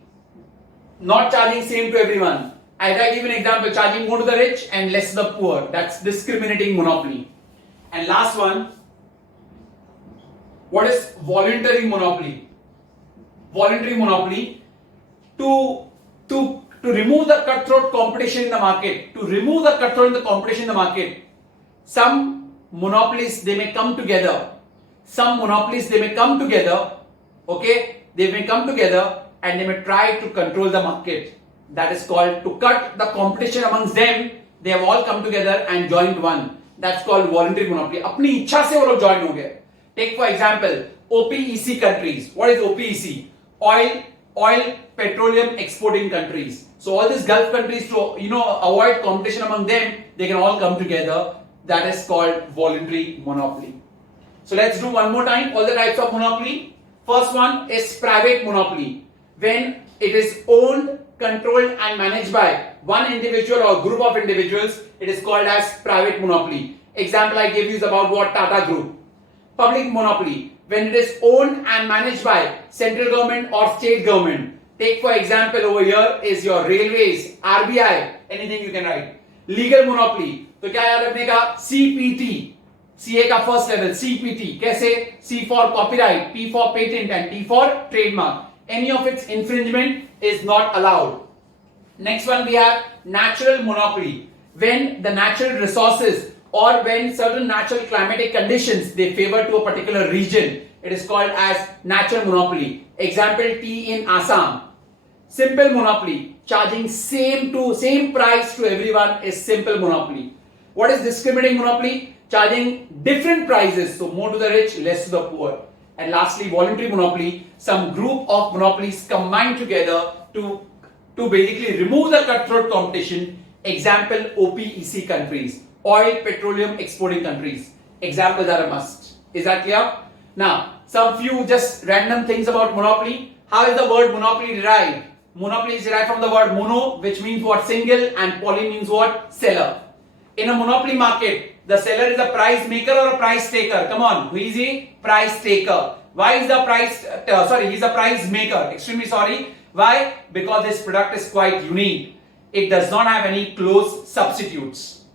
Not charging same to everyone. I give an example, charging more to the rich and less to the poor. That's discriminating monopoly. And last one, what is voluntary monopoly? Voluntary monopoly, to remove the cutthroat competition in the market, to remove the cutthroat in the competition in the market, some monopolies, they may come together. Some monopolies, they may come together, okay, they may come together and they may try to control the market. That is called, to cut the competition amongst them, they have all come together and joined one. That's called voluntary monopoly. अपनी इच्छा से वो लोग join हो गए. Take for example, OPEC countries. What is OPEC? Oil, petroleum exporting countries. So all these Gulf countries, to avoid competition among them, they can all come together. That is called voluntary monopoly. So let's do one more time all the types of monopoly. First one is private monopoly. When it is owned, controlled and managed by one individual or group of individuals, it is called as private monopoly. Example I gave you is about what? Tata Group. Public monopoly. When it is owned and managed by central government or state government. Take for example over here is your railways, RBI, anything you can write. Legal monopoly. तो क्या याद रखने का? CPT. CA का first level, CPT. कैसे? C for copyright, P for patent and T for trademark. Any of its infringement is not allowed. Next one we have natural monopoly. When the natural resources or when certain natural climatic conditions they favor to a particular region, it is called as natural monopoly. Example, tea in Assam. Simple monopoly, charging same price to everyone is simple monopoly. What is discriminating monopoly? Charging different prices, so more to the rich, less to the poor. And lastly, voluntary monopoly, some group of monopolies combine together to basically remove the cutthroat competition. Example, OPEC countries, oil, petroleum exporting countries. Examples are a must. Is that clear? Now, some few just random things about monopoly. How is the word monopoly derived? Monopoly is derived from the word mono, which means what? Single, and poly means what? Seller. In a monopoly market, the seller is a price maker or a price taker? Come on, who is he? Price taker. Why is the price, he's a price maker. Extremely sorry. Why? Because his product is quite unique. It does not have any close substitutes.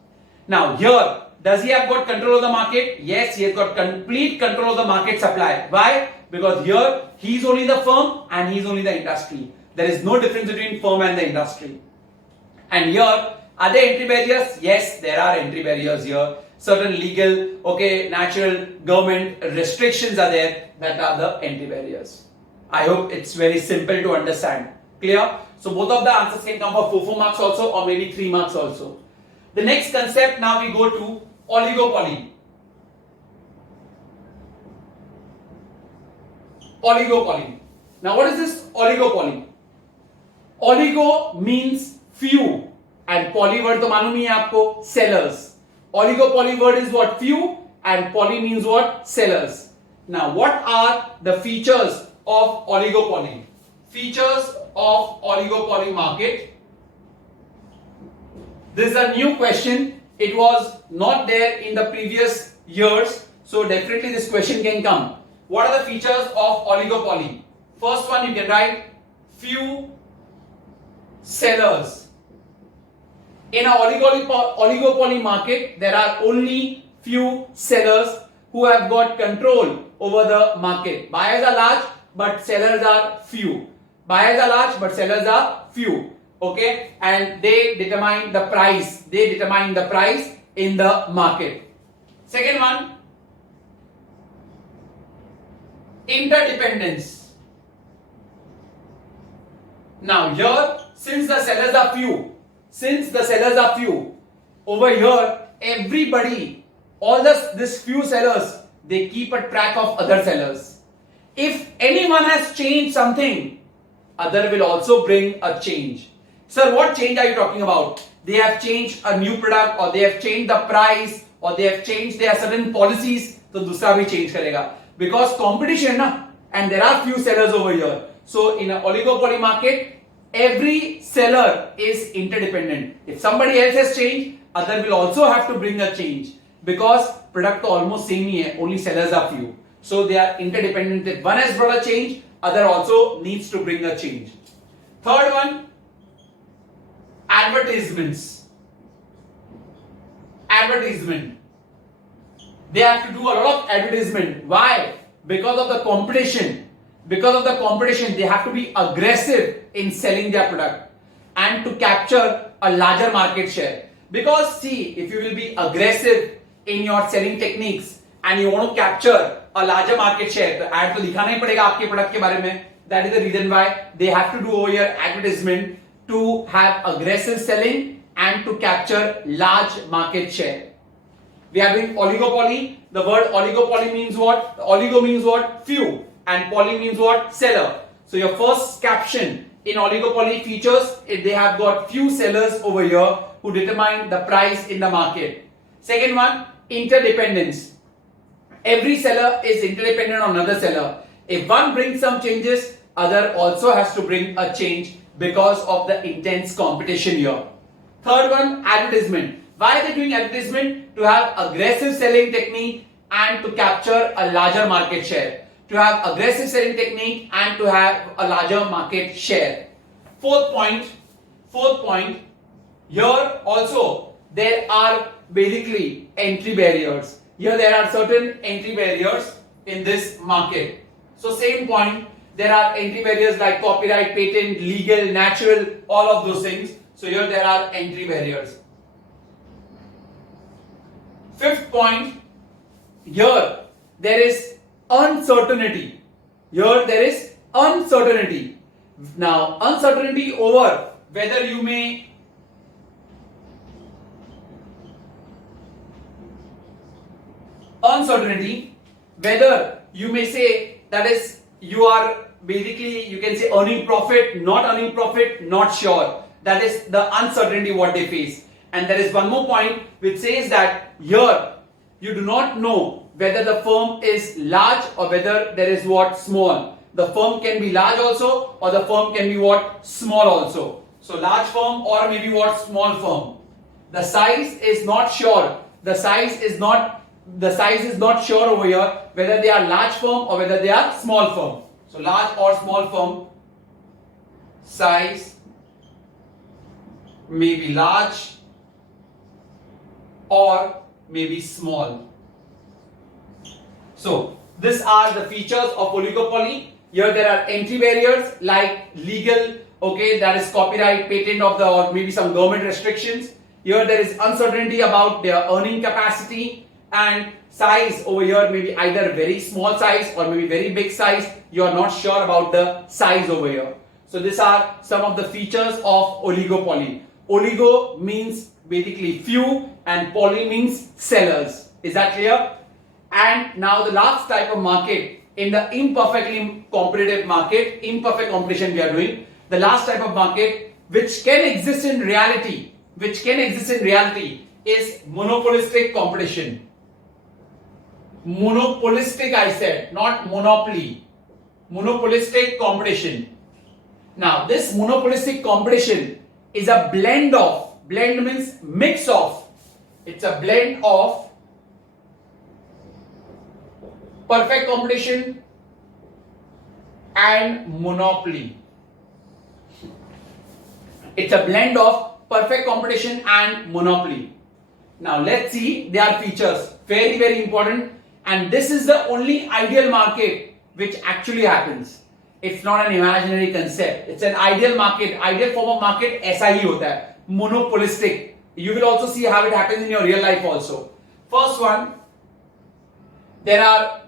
Now here, does he have got control of the market? Yes, he has got complete control of the market supply. Why? Because here, he is only the firm and he is only the industry. There is no difference between firm and the industry. And here, are there entry barriers? Yes, there are entry barriers here. Certain legal, natural, government restrictions are there that are the entry barriers. I hope it's very simple to understand. Clear? So both of the answers can come for 4 marks also or maybe 3 marks also. The next concept now we go to oligopoly. Oligopoly. Now what is this oligopoly? Oligo means few and poly word to मालूम ही है आपको, sellers. Oligopoly word is what? Few, and poly means what? Sellers. Now what are the features of oligopoly? Features of oligopoly market. This is a new question. It was not there in the previous years. So definitely this question can come. What are the features of oligopoly? First one you can write few sellers. In a oligopoly market, there are only few sellers who have got control over the market. Buyers are large, but sellers are few. Buyers are large, but sellers are few. Okay, and they determine the price. They determine the price in the market. Second one, interdependence. Now here, since the sellers are few, over here everybody, all this few sellers, they keep a track of other sellers. If anyone has changed something, other will also bring a change. Sir, what change are you talking about? They have changed a new product, or they have changed the price, or they have changed their certain policies, तो दूसरा भी change करेगा. Because competition ना, and there are few sellers over here. So in an oligopoly market, every seller is interdependent. If somebody else has changed, other will also have to bring a change. Because product तो almost same ही है, only sellers are few. So they are interdependent. If one has brought a change, other also needs to bring a change. Third one, advertisements. Advertisement. They have to do a lot of advertisement. Why? Because of the competition. Because of the competition, they have to be aggressive in selling their product and to capture a larger market share. Because see, if you will be aggressive in your selling techniques and you want to capture a larger market share, तो ad तो दिखाना ही पड़ेगा आपके product के बारे में. That is the reason why they have to do over here advertisement to have aggressive selling and to capture large market share. We are doing oligopoly. The word oligopoly means what? Oligo means what? Few. And poly means what? Seller. So your first caption in oligopoly features, they have got few sellers over here who determine the price in the market. Second one, interdependence. Every seller is interdependent on another seller. If one brings some changes, other also has to bring a change because of the intense competition here. Third one, advertisement. Why are they doing advertisement? To have aggressive selling technique and to capture a larger market share. To have aggressive selling technique and to have a larger market share. Fourth point, here also there are basically entry barriers. Here there are certain entry barriers in this market. So same point, there are entry barriers like copyright, patent, legal, natural, all of those things. So here there are entry barriers. Fifth point, here there is uncertainty. Here there is uncertainty. Now uncertainty over whether you may say that is you are basically, you can say earning profit, not earning profit, not sure. That is the uncertainty what they face. And there is one more point which says that here you do not know whether the firm is large or whether there is what? Small. The firm can be large also, or the firm can be what? Small also. So large firm or maybe what? Small firm. The size is not sure. The size is not sure over here whether they are large firm or whether they are small firm. So large or small firm, size may be large or may be small. So these are the features of oligopoly. Here there are entry barriers like legal, okay, that is copyright, patent of the, or maybe some government restrictions. Here there is uncertainty about their earning capacity, and size over here may be either very small size or maybe very big size. You are not sure about the size over here. So these are some of the features of oligopoly. Oligo means basically few and poly means sellers. Is that clear? And now the last type of market in the imperfectly competitive market, imperfect competition we are doing. The last type of market which can exist in reality, is monopolistic competition. Monopolistic, I said, not monopoly. Monopolistic competition. Now this monopolistic competition is a blend of Blend means mix of. It's a blend of perfect competition and monopoly. It's a blend of perfect competition and monopoly. Now let's see their features. Very, very important. And this is the only ideal market which actually happens. It's not an imaginary concept. It's an ideal market. Ideal form of market ऐसा ही होता है. Monopolistic. You will also see how it happens in your real life also. First one, there are,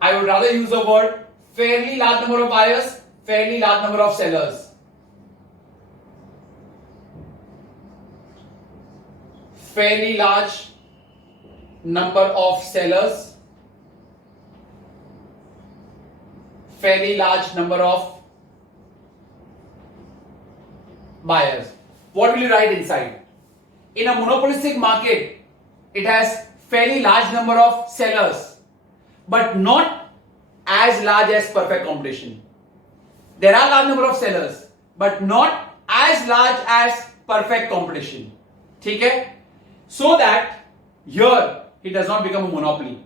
I would rather use the word, fairly large number of buyers, fairly large number of sellers. Fairly large number of sellers, fairly large number of buyers. What will you write inside? In a monopolistic market, it has fairly large number of sellers, but not as large as perfect competition. There are large number of sellers, but not as large as perfect competition. ठीक है? So that here he does not become a monopoly.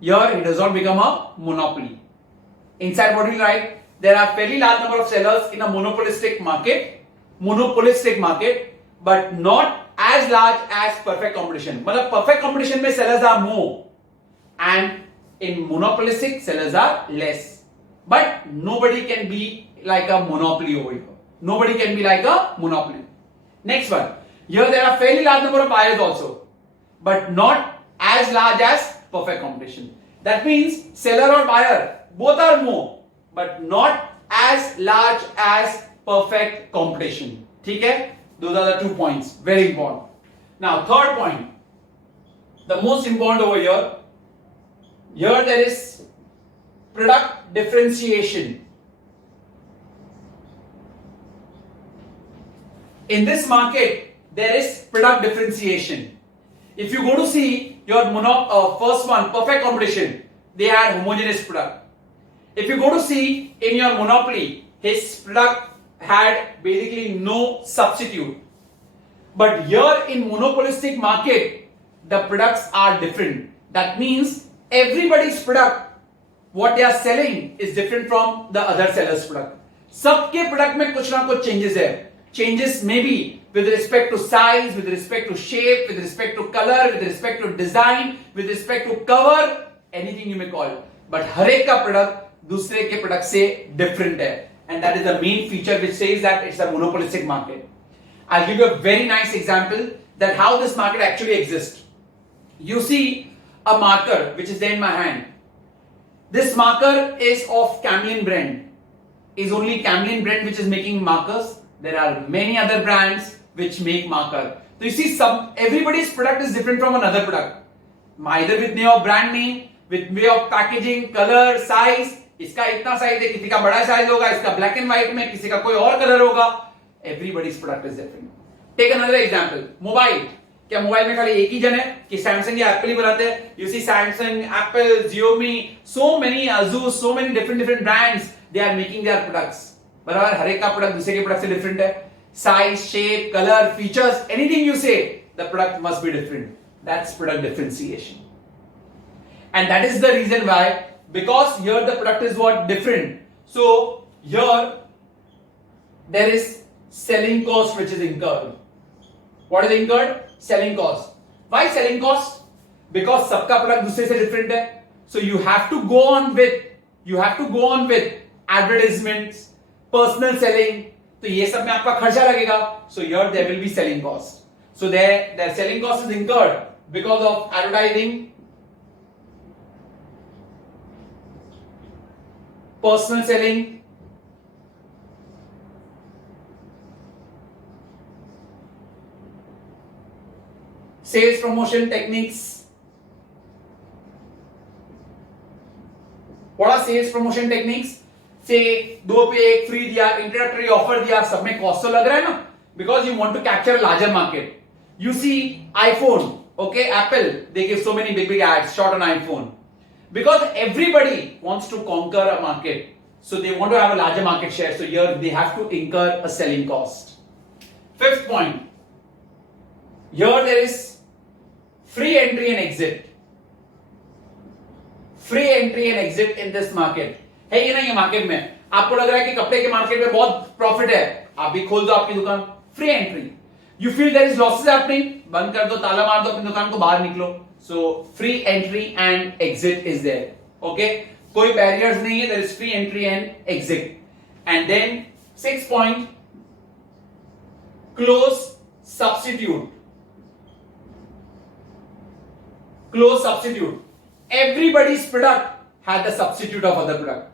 Here he does not become a monopoly. Inside what will you write? There are fairly large number of sellers in a monopolistic market, but not as large as perfect competition. मतलब perfect competition में sellers are more, and in monopolistic sellers are less. But nobody can be like a monopoly over here. Nobody can be like a monopoly. Next one. Here there are fairly large number of buyers also, but not as large as perfect competition. That means seller or buyer both are more, but not as large as perfect competition. ठीक है? Those are the 2 points. Very important. Now third point, the most important over here. Here there is product differentiation. In this market, there is product differentiation. If you go to see your first one, perfect competition, they had homogeneous product. If you go to see in your monopoly, his product had basically no substitute. But here in monopolistic market, the products are different. That means everybody's product, what they are selling is different from the other seller's product. सबके product में कुछ ना कुछ changes है. Changes may be with respect to size, with respect to shape, with respect to color, with respect to design, with respect to cover, anything you may call. But हर एक का product दूसरे के product से different है. And that is the main feature which says that it's a monopolistic market. I'll give you a very nice example that how this market actually exists. You see a marker which is there in my hand. This marker is of Camlin brand. Is only Camlin brand which is making markers. There are many other brands which make marker. So you see, everybody's product is different from another product. Either with way of brand name, with way of packaging, color, size. इसका इतना size है, किसी का बड़ा size होगा, इसका black and white में, किसी का कोई और कलर होगा. Everybody's product is different. Take another example. Mobile. क्या मोबाइल में खाली एक ही जन है कि सैमसंग या एप्पल ही बनाते हैं? You see Samsung, Apple, Xiaomi, so many Asus, so many different brands. They are making their products. बराबर, हर एक का प्रोडक्ट दूसरे के प्रोडक्ट से डिफरेंट है. Size, shape, color, features, anything you say, the product must be different. That's product differentiation. And that is the reason why, because here the product is what? Different. So here there is selling cost which is incurred. What is incurred? Selling cost. Why selling cost? Because सबका product दूसरे से different है. So you have to go on with advertisements, personal selling. तो ये सब में आपका खर्चा लगेगा. So here there will be selling cost. So their selling cost is incurred because of advertising, personal selling, sales promotion techniques. What are sales promotion techniques? Say 2 पे 1 free दिया, introductory offer दिया, सब में कॉस्ट तो लग रहा है ना, because you want to capture a larger market. You see iPhone, okay, Apple, they give so many big ads shot on iPhone because everybody wants to conquer a market. So they want to have a larger market share. So here they have to incur a selling cost. Fifth point. Here there is free entry and exit. Free entry and exit in this market. है ये ना ये market में आपको लग रहा है कि कपड़े के मार्केट में बहुत प्रॉफिट है, आप भी खोल दो आपकी दुकान. Free entry. You feel there is losses happening, बंद कर दो, ताला मार दो, अपनी दुकान को बाहर निकलो. So free entry and exit is there. Okay, कोई बैरियर्स नहीं है, there is free entry and exit. And then 6 point, close substitute. Close substitute. Everybody's product had the substitute of other product.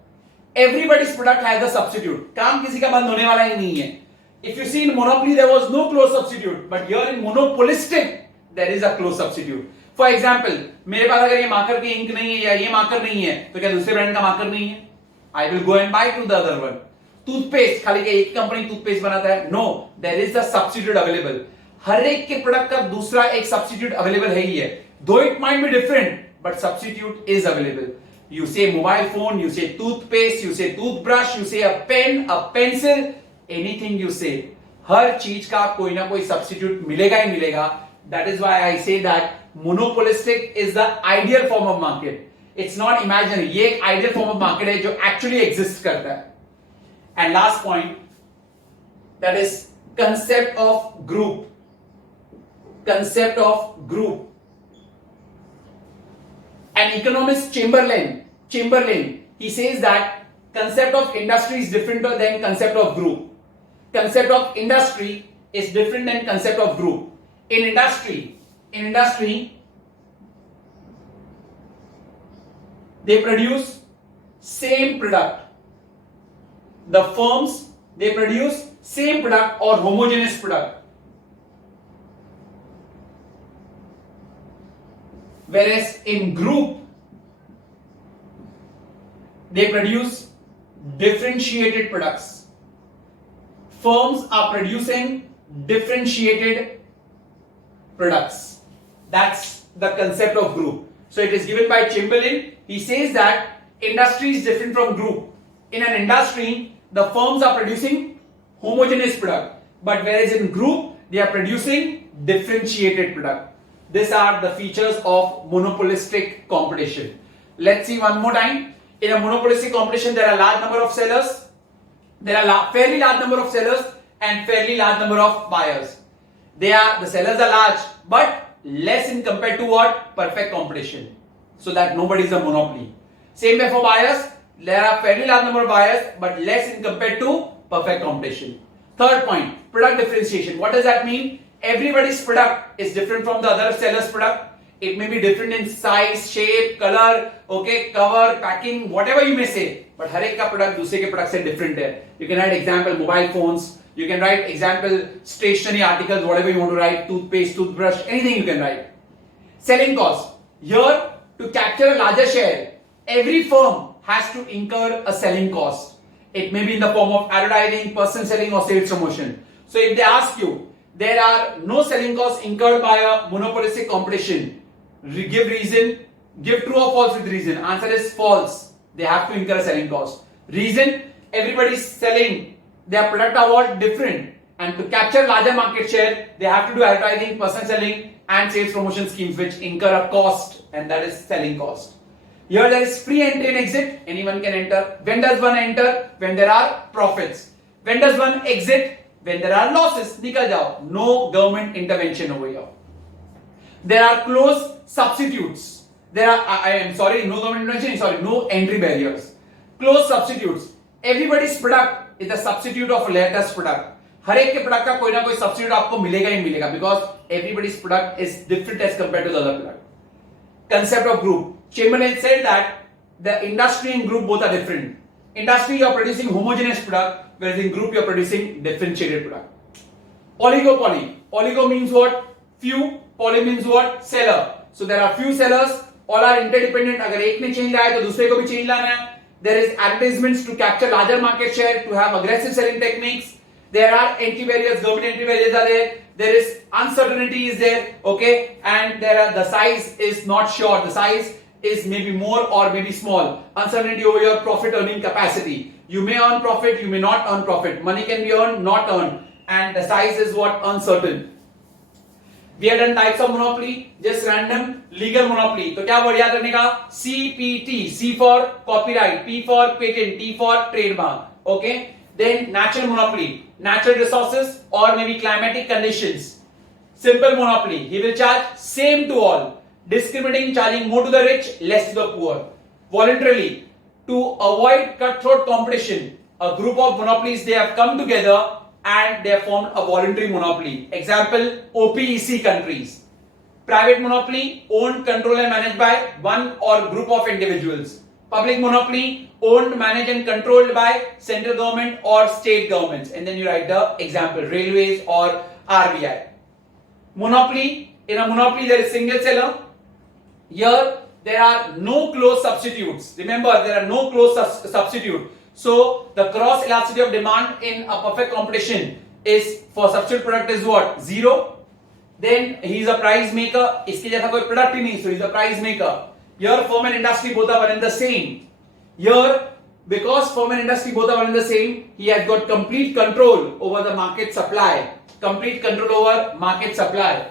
Everybody's product has the substitute. काम किसी का बंद होने वाला ही नहीं है. If you see in monopoly there was no close substitute, but here in monopolistic there is a close substitute. For example, मेरे पास अगर ये मार्कर की इंक नहीं है या ये मार्कर नहीं है, तो क्या दूसरे ब्रांड का मार्कर नहीं है? I will go and buy to the other one. Toothpaste, खाली क्या एक कंपनी टूथपेस्ट बनाता है? No, there is a substitute available. हर एक के प्रोडक्ट का दूसरा एक सब्स्टिट्यूट अवेलेबल है ही है. Though it might be different, but substitute is available. You say mobile phone, you say toothpaste, you say toothbrush, you say a pen, a pencil, anything you say. हर चीज का कोई ना कोई substitute मिलेगा ही मिलेगा. That is why I say that monopolistic is the ideal form of market. It's not imaginary. ये एक ideal form of market है जो actually exist करता है. And last point, that is concept of group. Concept of group. An economist Chamberlain, he says that concept of industry is different than concept of group. Concept of industry is different than concept of group. In industry, they produce same product. The firms, they produce same product or homogeneous product. Whereas in group, they produce differentiated products. Firms are producing differentiated products. That's the concept of group. So it is given by Chamberlain. He says that industry is different from group. In an industry, the firms are producing homogeneous product, but whereas in group, they are producing differentiated product. These are the features of monopolistic competition. Let's see one more time. In a monopolistic competition, there are large number of sellers. There are fairly large number of sellers and fairly large number of buyers. The sellers are large, but less in compared to what? Perfect competition. So that nobody is a monopoly. Same way for buyers. There are fairly large number of buyers, but less in compared to perfect competition. Third point, product differentiation. What does that mean? Everybody's product is different from the other seller's product. It may be different in size, shape, color, okay, cover, packing, whatever you may say. But हर एक का product दूसरे के product से different है. You can write example mobile phones. You can write example stationery articles, whatever you want to write, toothpaste, toothbrush, anything you can write. Selling cost. Here, to capture a larger share, every firm has to incur a selling cost. It may be in the form of advertising, person selling, or sales promotion. So if they ask you, there are no selling costs incurred by a monopolistic competition. Give reason, give true or false with reason. Answer is false. They have to incur a selling cost. Reason, everybody is selling their product are what? Different. And to capture larger market share, they have to do advertising, person selling, and sales promotion schemes which incur a cost, and that is selling cost. Here there is free entry and exit. Anyone can enter. When does one enter? When there are profits. When does one exit? When there are losses. निकल जाओ. No government intervention over here. There are close substitutes. There are, no government intervention, no entry barriers. Close substitutes. Everybody's product is a substitute of latest product. हर एक के product का कोई ना कोई substitute आपको मिलेगा ही मिलेगा, because everybody's product is different as compared to the other product. Concept of group. Chamberlain said that the industry and group both are different. Industry you are producing homogeneous product, whereas in group you are producing differentiated product. Oligopoly. Oligo means what? Few. Poly means what? Seller. So there are few sellers. All are interdependent. अगर एक ने change लाया है तो दूसरे को भी change लाना है. There is advertisements to capture larger market share, to have aggressive selling techniques. There are entry barriers, government entry barriers are there. There is uncertainty is there, okay, and the size is not sure. The size is maybe more or maybe small. Uncertainty over your profit earning capacity. You may earn profit, you may not earn profit. Money can be earned, not earned. And the size is what? Uncertain. We have done types of monopoly, just random. Legal monopoly. तो क्या word याद रखने का? CPT. C for copyright, P for patent, T for trademark. Okay. Then natural monopoly. Natural resources or maybe climatic conditions. Simple monopoly. He will charge same to all. Discriminating, charging more to the rich, less to the poor. Voluntarily. To avoid cutthroat competition, a group of monopolies, they have come together and they have formed a voluntary monopoly. Example, OPEC countries. Private monopoly, owned, controlled and managed by one or group of individuals. Public monopoly, owned, managed and controlled by central government or state governments. And then you write the example, railways or RBI. Monopoly, in a monopoly there is single seller. Here there are no close substitutes. Remember, there are no close substitute. So the cross elasticity of demand in a perfect competition is for substitute product is what? 0. Then he is a price maker. इसके जैसा कोई product ही नहीं, so he is a price maker. Here firm and industry both are one and the same. Here, because firm and industry both are one and the same, he has got complete control over the market supply. Complete control over market supply.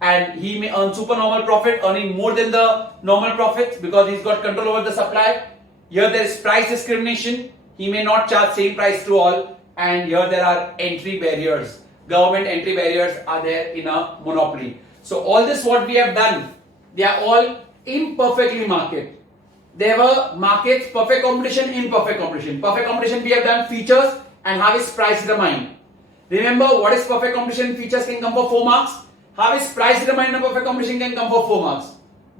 And he may earn supernormal profit, earning more than the normal profits because he's got control over the supply. Here there is price discrimination. He may not charge same price to all. And here there are entry barriers. Government entry barriers are there in a monopoly. So all this what we have done, they are all imperfectly market. There were markets, perfect competition, imperfect competition. Perfect competition we have done features and how is price determined. Remember what is perfect competition? Features can come for 4 marks. How is price determined in perfect competition can come for 4 marks.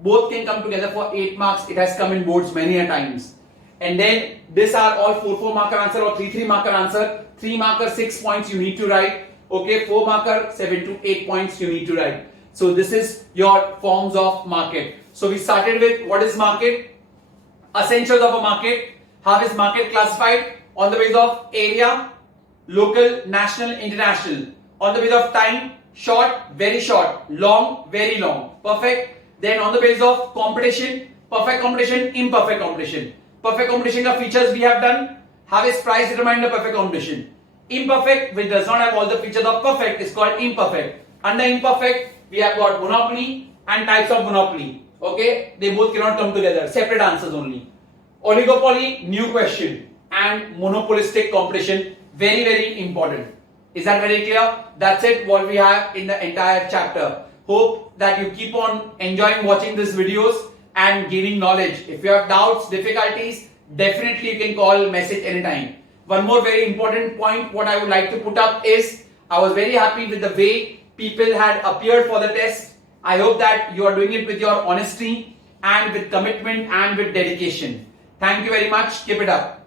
Both can come together for 8 marks. It has come in boards many a times. And then these are all 4 marker answer or 3 marker answer. 3 marker 6 points you need to write. Okay, 4 marker 7 to 8 points you need to write. So this is your forms of market. So we started with what is market, essentials of a market, how is market classified on the basis of area, local, national, international, on the basis of time, short, very short, long, very long, perfect. Then on the basis of competition, perfect competition, imperfect competition. Perfect competition ka features we have done. How is price determined in a perfect competition? Imperfect, which does not have all the features of perfect, is called imperfect. Under imperfect, we have got monopoly and types of monopoly. Okay, they both cannot come together, separate answers only. Oligopoly, new question, and monopolistic competition, very, very important. Is that very clear? That's it, what we have in the entire chapter. Hope that you keep on enjoying watching these videos and gaining knowledge. If you have doubts, difficulties, definitely you can call, message anytime. One more very important point what I would like to put up is, I was very happy with the way people had appeared for the test. I hope that you are doing it with your honesty and with commitment and with dedication. Thank you very much. Keep it up.